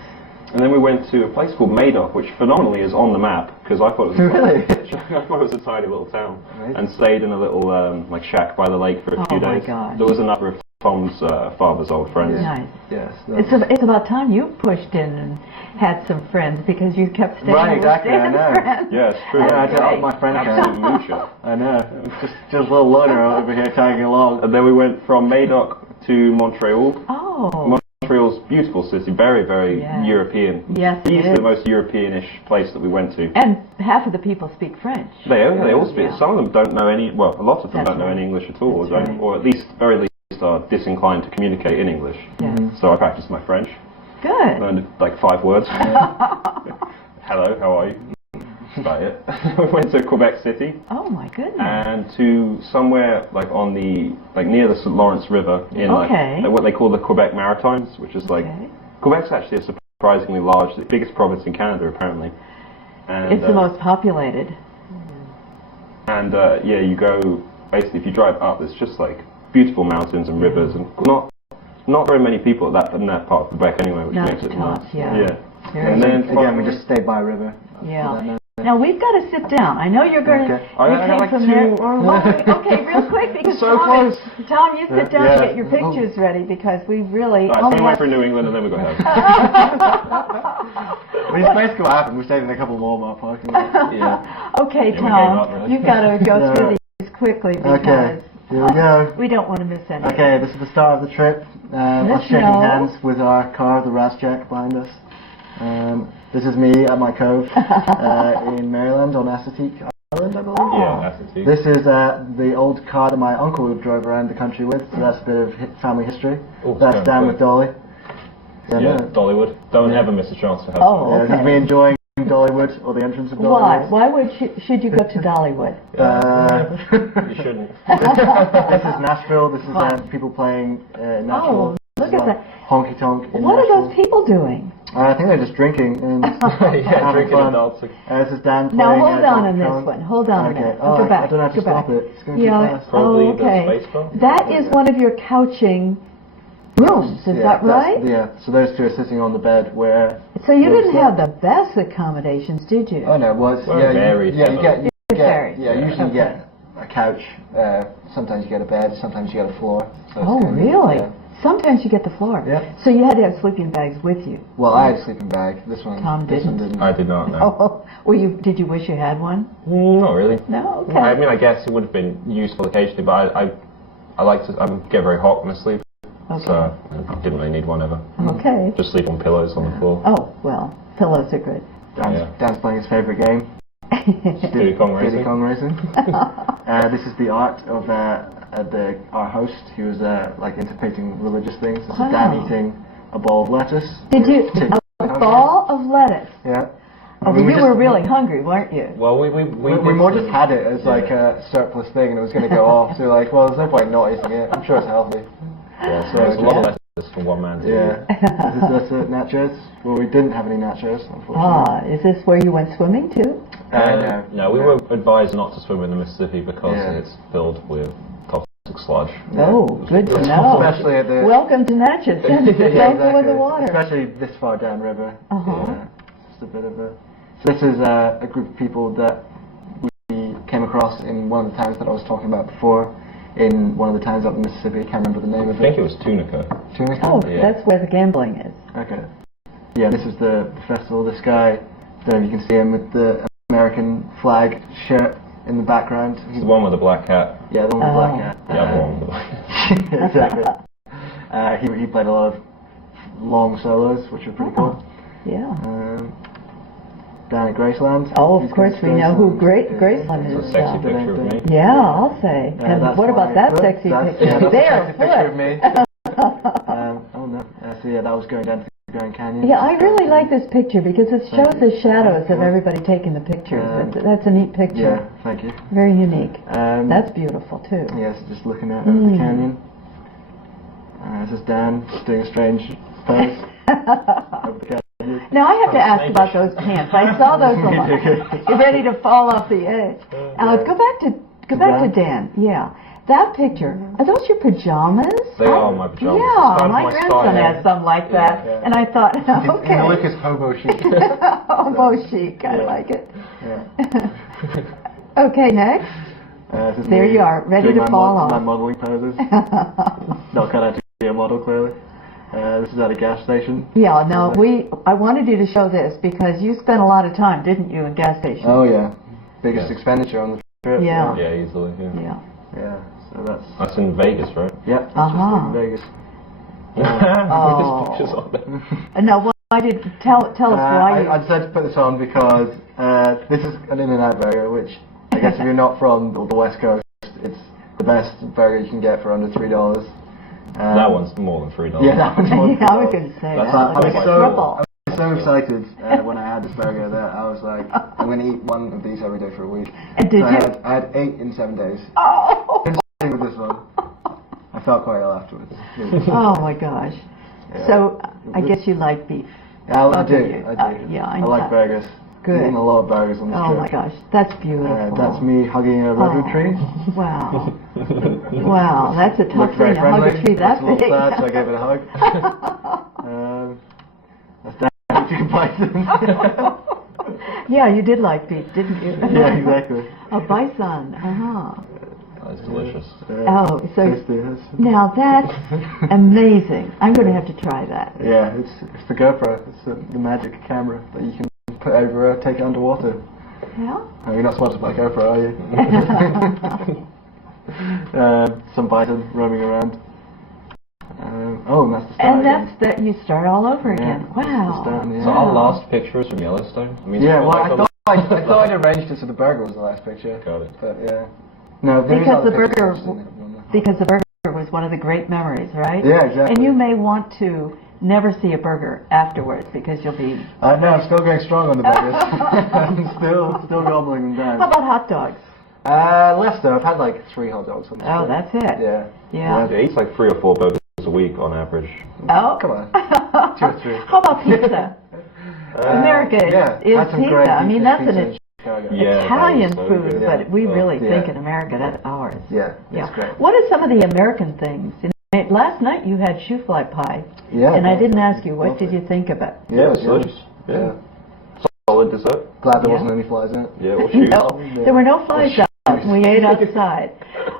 And then we went to a place called Madoff, which phenomenally is on the map, because I thought it was Really? I thought it was a tiny little town. Right. And stayed in a little like shack by the lake for a few Oh my days. gosh. There was another of Tom's father's old friends. Nice. Yes. It's about time you pushed in and had some friends because you kept staying Right, with exactly, I Stan's know. friends. Yeah, it's true. I had to up my friend Absolute count. moocher. I know. Just a little loner over here tagging along. And then we went from Madoff to Montreal. Oh. Montreal's a beautiful city, very, very Yes. European. Yes, it Easily is. the most European-ish place that we went to. And half of the people speak French. They all speak. Yeah. Some of them don't know any. Well, a lot of them That's don't know right. any English at all, That's don't- right. or at least, very least, are disinclined to communicate in English. Yes. So I practiced my French. Good. Learned like 5 words. Hello, how are you? That's about it. We went to Quebec City Oh my goodness. and to somewhere like on the near the St. Lawrence River in Okay. like what they call the Quebec Maritimes, which is like Okay. Quebec's actually a surprisingly large, the biggest province in Canada apparently. And, It's the most populated. And yeah, you go basically if you drive up, it's just like beautiful mountains and rivers, and not very many people in that part of Quebec anyway, which Not makes it tops, nice. yeah. Very And then Again, we just stayed by a river. Yeah. Now we've got to sit down. I know you're going to. Okay. You I came like from to- there. Okay, real quick because So Tom, close. Tom, you sit down and Yeah. get your pictures ready because we really. Alright, only so we went have- through New England and then we got here. Well, it's basically what happened. We stayed in a couple of Walmart parking lots. Yeah. Okay, Yeah, we gave Tom, up, really. you've got to go Yeah. through these quickly because Okay, here we go. we don't want to miss anything. Okay, this is the start of the trip. Us Let's shaking know. hands with our car, the Razzjack, behind us. This is me at my cove in Maryland on Assateague Island, I believe. Oh. Yeah, that's the tea. This is the old car that my uncle drove around the country with, so that's a bit of family history. Oh, That's yeah, Dan good. with Dolly. Yeah, no. Dollywood. Don't ever miss a chance to have Oh, Yeah, okay. Have you enjoying Dollywood or the entrance of Why? Dollywood? Why should you go to Dollywood? You shouldn't. This is Nashville. This is people playing Nashville. Oh, look at that. Honky tonk. in What are Nashville. those people doing? I think they're just drinking and Yeah, having drinking fun. and dancing. This is Dan playing. Now hold on Donkey on this Kong. one. Hold on a Okay. minute. Oh, Go back. I don't have to Go back. stop it. It's going too Yeah. fast. Probably Oh, okay. the space bar. That is one of your couching rooms. Is that that's- right? Yeah. So those two are sitting on the bed where. So you Well, didn't so- have the best accommodations, did you? Oh no, well, Well, yeah, varied, you get, It varies. yeah, usually Okay. you get a couch. Sometimes you get a bed. Sometimes you get a floor. So it's Oh, kinda- really? yeah. Sometimes you get the floor. Yeah. So you had to have sleeping bags with you. Well, I had a sleeping bag. This one. Tom this one didn't. I did not know. Oh, did you wish you had one? Not really. No. Okay. I mean, I guess it would have been useful occasionally, but I like to get very hot when I sleep, Okay. so I didn't really need one ever. Okay. Just sleep on pillows on the floor. Oh well, pillows are good. Dan's playing his favorite game. Diddy Kong Diddy Racing. Kong Racing. This is the art of our host. He was like into painting religious things. This Wow. is Dan eating a ball of lettuce. Did you a Okay. ball of lettuce? Yeah. Oh, I mean, we you just- were really hungry, weren't you? Well, we We more just had it as like a surplus thing, and it was going to go off. So like, well, there's no point not eating it. I'm sure it's healthy. Yeah, so there's a lot of lettuce for one man to eat. Yeah. This is nachos. Well, we didn't have any nachos, unfortunately. Ah, is this where you went swimming too? No, we were advised not to swim in the Mississippi because Yeah. it's filled with toxic sludge. Oh, good to know. Especially at the. Welcome to Natchez. Yeah, Careful with exactly. the water. Especially this far downriver. Uh-huh. Yeah, just a bit of a. So this is a group of people that we came across in one of the towns that I was talking about before. In one of the towns up in Mississippi, I can't remember the name of I think it was Tunica. Tunica? Oh, Yeah. that's where the gambling is. Okay. Yeah, this is the festival. This guy, I don't know if you can see him with the American flag shirt in the background. It's the one with the black hat. Yeah, the one with the Oh. black hat. The other one with the black hat. Exactly. He played a lot of long solos, which were pretty cool. Yeah. Down at Graceland. Oh, He's of course got we know who Graceland. Graceland It's a is. sexy picture of me. Yeah, I'll say. And that's what about my that foot. sexy That's- picture? Yeah, that's There, a sexy picture of foot. me. Oh no. So yeah, that was going down to the Grand Canyon. Yeah, I really like this picture because it shows the shadows of everybody taking the picture. That's a neat picture. Yeah, thank you. Very unique. Um, That's beautiful too. Yes, just looking at the canyon. This is Dan doing a strange pose. Over the cabinet. Now I have to ask about those pants. I saw those a lot. You're ready to fall off the edge. Alex, go back to Dan. Yeah. That picture, are those your pajamas? They are my pajamas. Yeah, my grandson has some like that. Yeah. And I thought, okay. The look is hobo chic. Hobo chic, I like it. Yeah. Okay, next. There you are, ready to fall off. My modeling poses. Not cut out to be a model, clearly. This is at a gas station. Yeah, no, I wanted you to show this because you spent a lot of time, didn't you, in gas stations? Oh, yeah. Biggest expenditure on the trip. Yeah. Yeah, easily. Yeah. Yeah, so That's in Vegas, right? Yeah, it's just in Vegas. Oh. There's pictures on there. No, why did tell us why you... I decided to put this on because this is an In-N-Out burger, which I guess if you're not from the West Coast, it's the best burger you can get for under $3. That one's more than $3. Yeah, that one's more than $3. Yeah, I was going to say That's that. like Like a so- triple. I was so excited when I had this burger that I was like, I'm going to eat one of these every day for a week. And did So you? I had 8 in 7 days. Oh! With this one. I felt quite ill afterwards. Oh my gosh. Yeah. So I guess you like beef. Yeah, I do. you? I do. Yeah, I I know. like burgers. Good. Eating a lot of burgers on this Oh trip. my gosh, that's beautiful. That's me hugging a redwood tree. Wow. Wow, that's a tough Looked very thing to hug friendly. a tree that Looked a big. little sad, so I gave it a hug. That's down to bison. Yeah, you did like beef, didn't you? Yeah, exactly. A bison, uh-huh. That's delicious. Oh, so Tasty, yes. now that's amazing. I'm going to have to try that. Yeah, it's the GoPro. It's the magic camera that you can put over, take it underwater. Yeah? Oh, you're not sponsored by GoPro, are you? Some bison roaming around. Oh, and that's the start And again. that's that you start all over again. Yeah, Wow. that's the start, yeah. So our last picture is from Yellowstone? I mean, Yeah, it's well, like I thought I'd arranged it so the burger was the last picture. Got it. But yeah. No, there is Because other the pictures burger, I've seen. because the burger was one of the great memories, right? Yeah, exactly. And you may want to never see a burger afterwards because you'll be... No, I'm still going strong on the burgers. I'm still gobbling them down. How about hot dogs? Less though. I've had like 3 hot dogs on this Oh, trip. that's it. Yeah. Yeah. It eats like 3 or 4 burgers a week on average. Oh. Come on. 2 or 3. How about pizza? America is had some pizza. great I mean, that's pizza an in Chicago. Yeah, Italian that was so food, good. but we Yeah. really Yeah. think in America that's ours. Yeah, Yeah. it's great. What are some of the American things? Last night you had shoe fly pie, Yeah. and I didn't ask you, what Lovely. did you think of it? Yeah, it's delicious. Yeah. Solid dessert. Glad there Yeah. wasn't any flies in it. Yeah, or shoes. No, there were no flies out. We ate outside.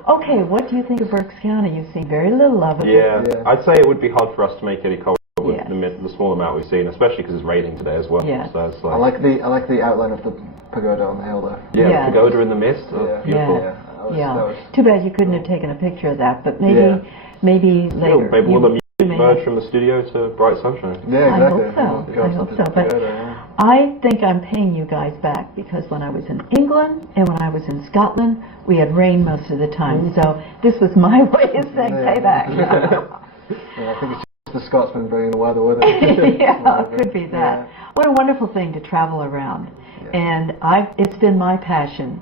Okay, what do you think of Berks County? You've seen very little of it. Yeah. Yeah. I'd say it would be hard for us to make any cover with Yes. the small amount we've seen, especially because it's raining today as well. Yes. So it's I like the outline of the pagoda on the hill though. yeah, Yes. the pagoda in the mist. Oh, Yeah. beautiful. Yeah. That was, Yeah. that was, Too bad you couldn't have taken a picture of that, but maybe Yeah. maybe later. Maybe You- we'll you may emerge have- from the studio to bright sunshine. yeah, I hope exactly. so. Go I up hope to so. the But pagoda, yeah. I think I'm paying you guys back because when I was in England and when I was in Scotland, we had rain most of the time. So this was my way of saying Yeah. payback. Yeah, I think it's just the Scotsman bringing the weather with it. Yeah, it could be that. Yeah. What a wonderful thing to travel around. Yeah. And it's been my passion.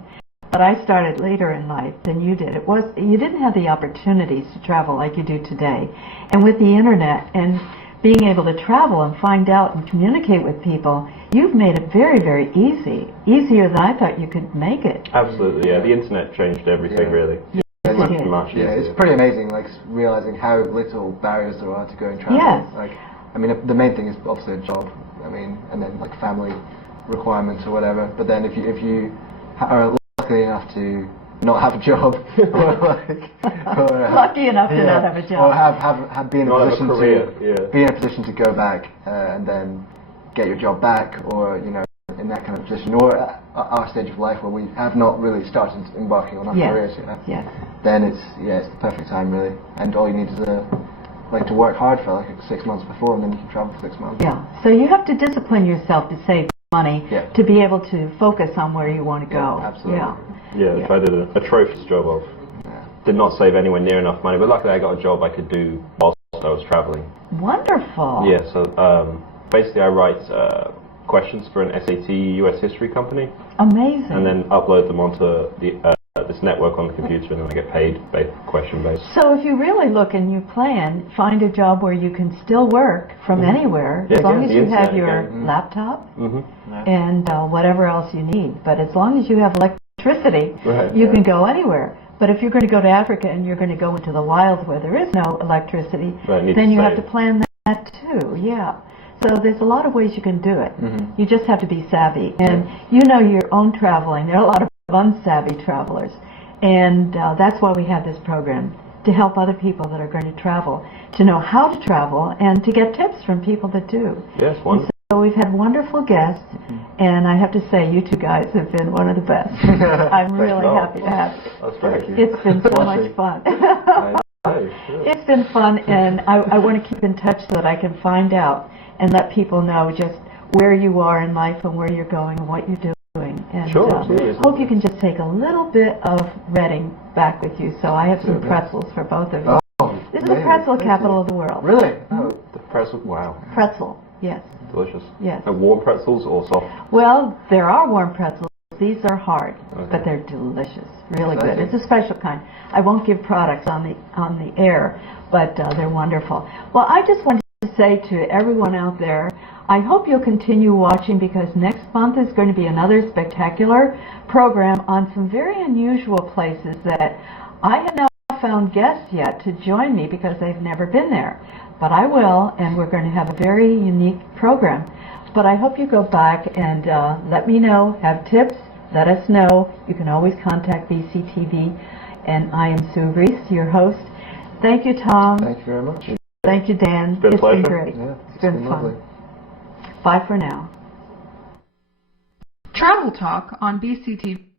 But I started later in life than you did. You didn't have the opportunities to travel like you do today. And with the internet and being able to travel and find out and communicate with people, you've made it very, very easy. Easier than I thought you could make it. Absolutely, yeah. The internet changed everything, Yeah. really. Yes, Much, it did. much Yeah, easier. it's pretty amazing, like realizing how little barriers there are to go and travel. Yes. Like, I mean, the main thing is obviously a job. I mean, and then like family requirements or whatever. But then if you are lucky enough to not have a job, or Lucky enough to not have a job. or have be in a Not have a position career, to yeah. be in a position to go back and then get your job back, or in that kind of position, or at our stage of life where we have not really started embarking on our Yes. careers yet. Yes. Then it's the perfect time really, and all you need is to work hard for like 6 months before, and then you can travel for 6 months. Yeah. So you have to discipline yourself to save money Yeah. to be able to focus on where you want to go. Yeah, absolutely. Yeah. Yeah, Yeah. if I did a trophies job of, did not save anywhere near enough money, but luckily I got a job I could do whilst I was traveling. Wonderful. Yeah, so basically I write questions for an SAT US history company, Amazing. and then upload them onto the this network on the computer, and then I get paid question based. So if you really look and you plan, find a job where you can still work from anywhere, Yeah, as long again, as the you have internet your again. laptop Mm-hmm. and whatever else you need. But as long as you have electricity, Right, you can go anywhere. But if you're going to go to Africa and you're going to go into the wilds where there is no electricity, Right, need then to you have save. to plan that too, yeah. So there's a lot of ways you can do it. Mm-hmm. You just have to be savvy. And you know your own traveling. There are a lot of unsavvy travelers. And that's why we have this program, to help other people that are going to travel, to know how to travel, and to get tips from people that do. Yes, wonderful. So we've had wonderful guests, and I have to say, you two guys have been one of the best. I'm really you. happy to have you. That's very cute. It's been so much fun. It's been fun, and I want to keep in touch so that I can find out and let people know just where you are in life and where you're going and what you're doing. And Sure, absolutely. hope you can just take a little bit of Reading back with you. So I have some pretzels for both of you. Oh, This is the amazing. pretzel Thank capital you. of the world. Really? Oh, the pretzel, wow, Pretzel, yes. delicious. Yes. And warm pretzels or soft? Well, there are warm pretzels. These are hard, Okay. but they're delicious, really good. Exciting. It's a special kind. I won't give products on the air, but they're wonderful. Well, I just wanted to say to everyone out there, I hope you'll continue watching, because next month is going to be another spectacular program on some very unusual places that I have not found guests yet to join me because they've never been there. But I will, and we're going to have a very unique program. But I hope you go back and let me know, have tips, let us know. You can always contact BCTV. And I am Sue Reese, your host. Thank you, Tom. Thank you very much. Thank you, Dan. been a It's pleasure. been great. Yeah, It's been fun. lovely. Bye for now. Travel Talk on BCTV.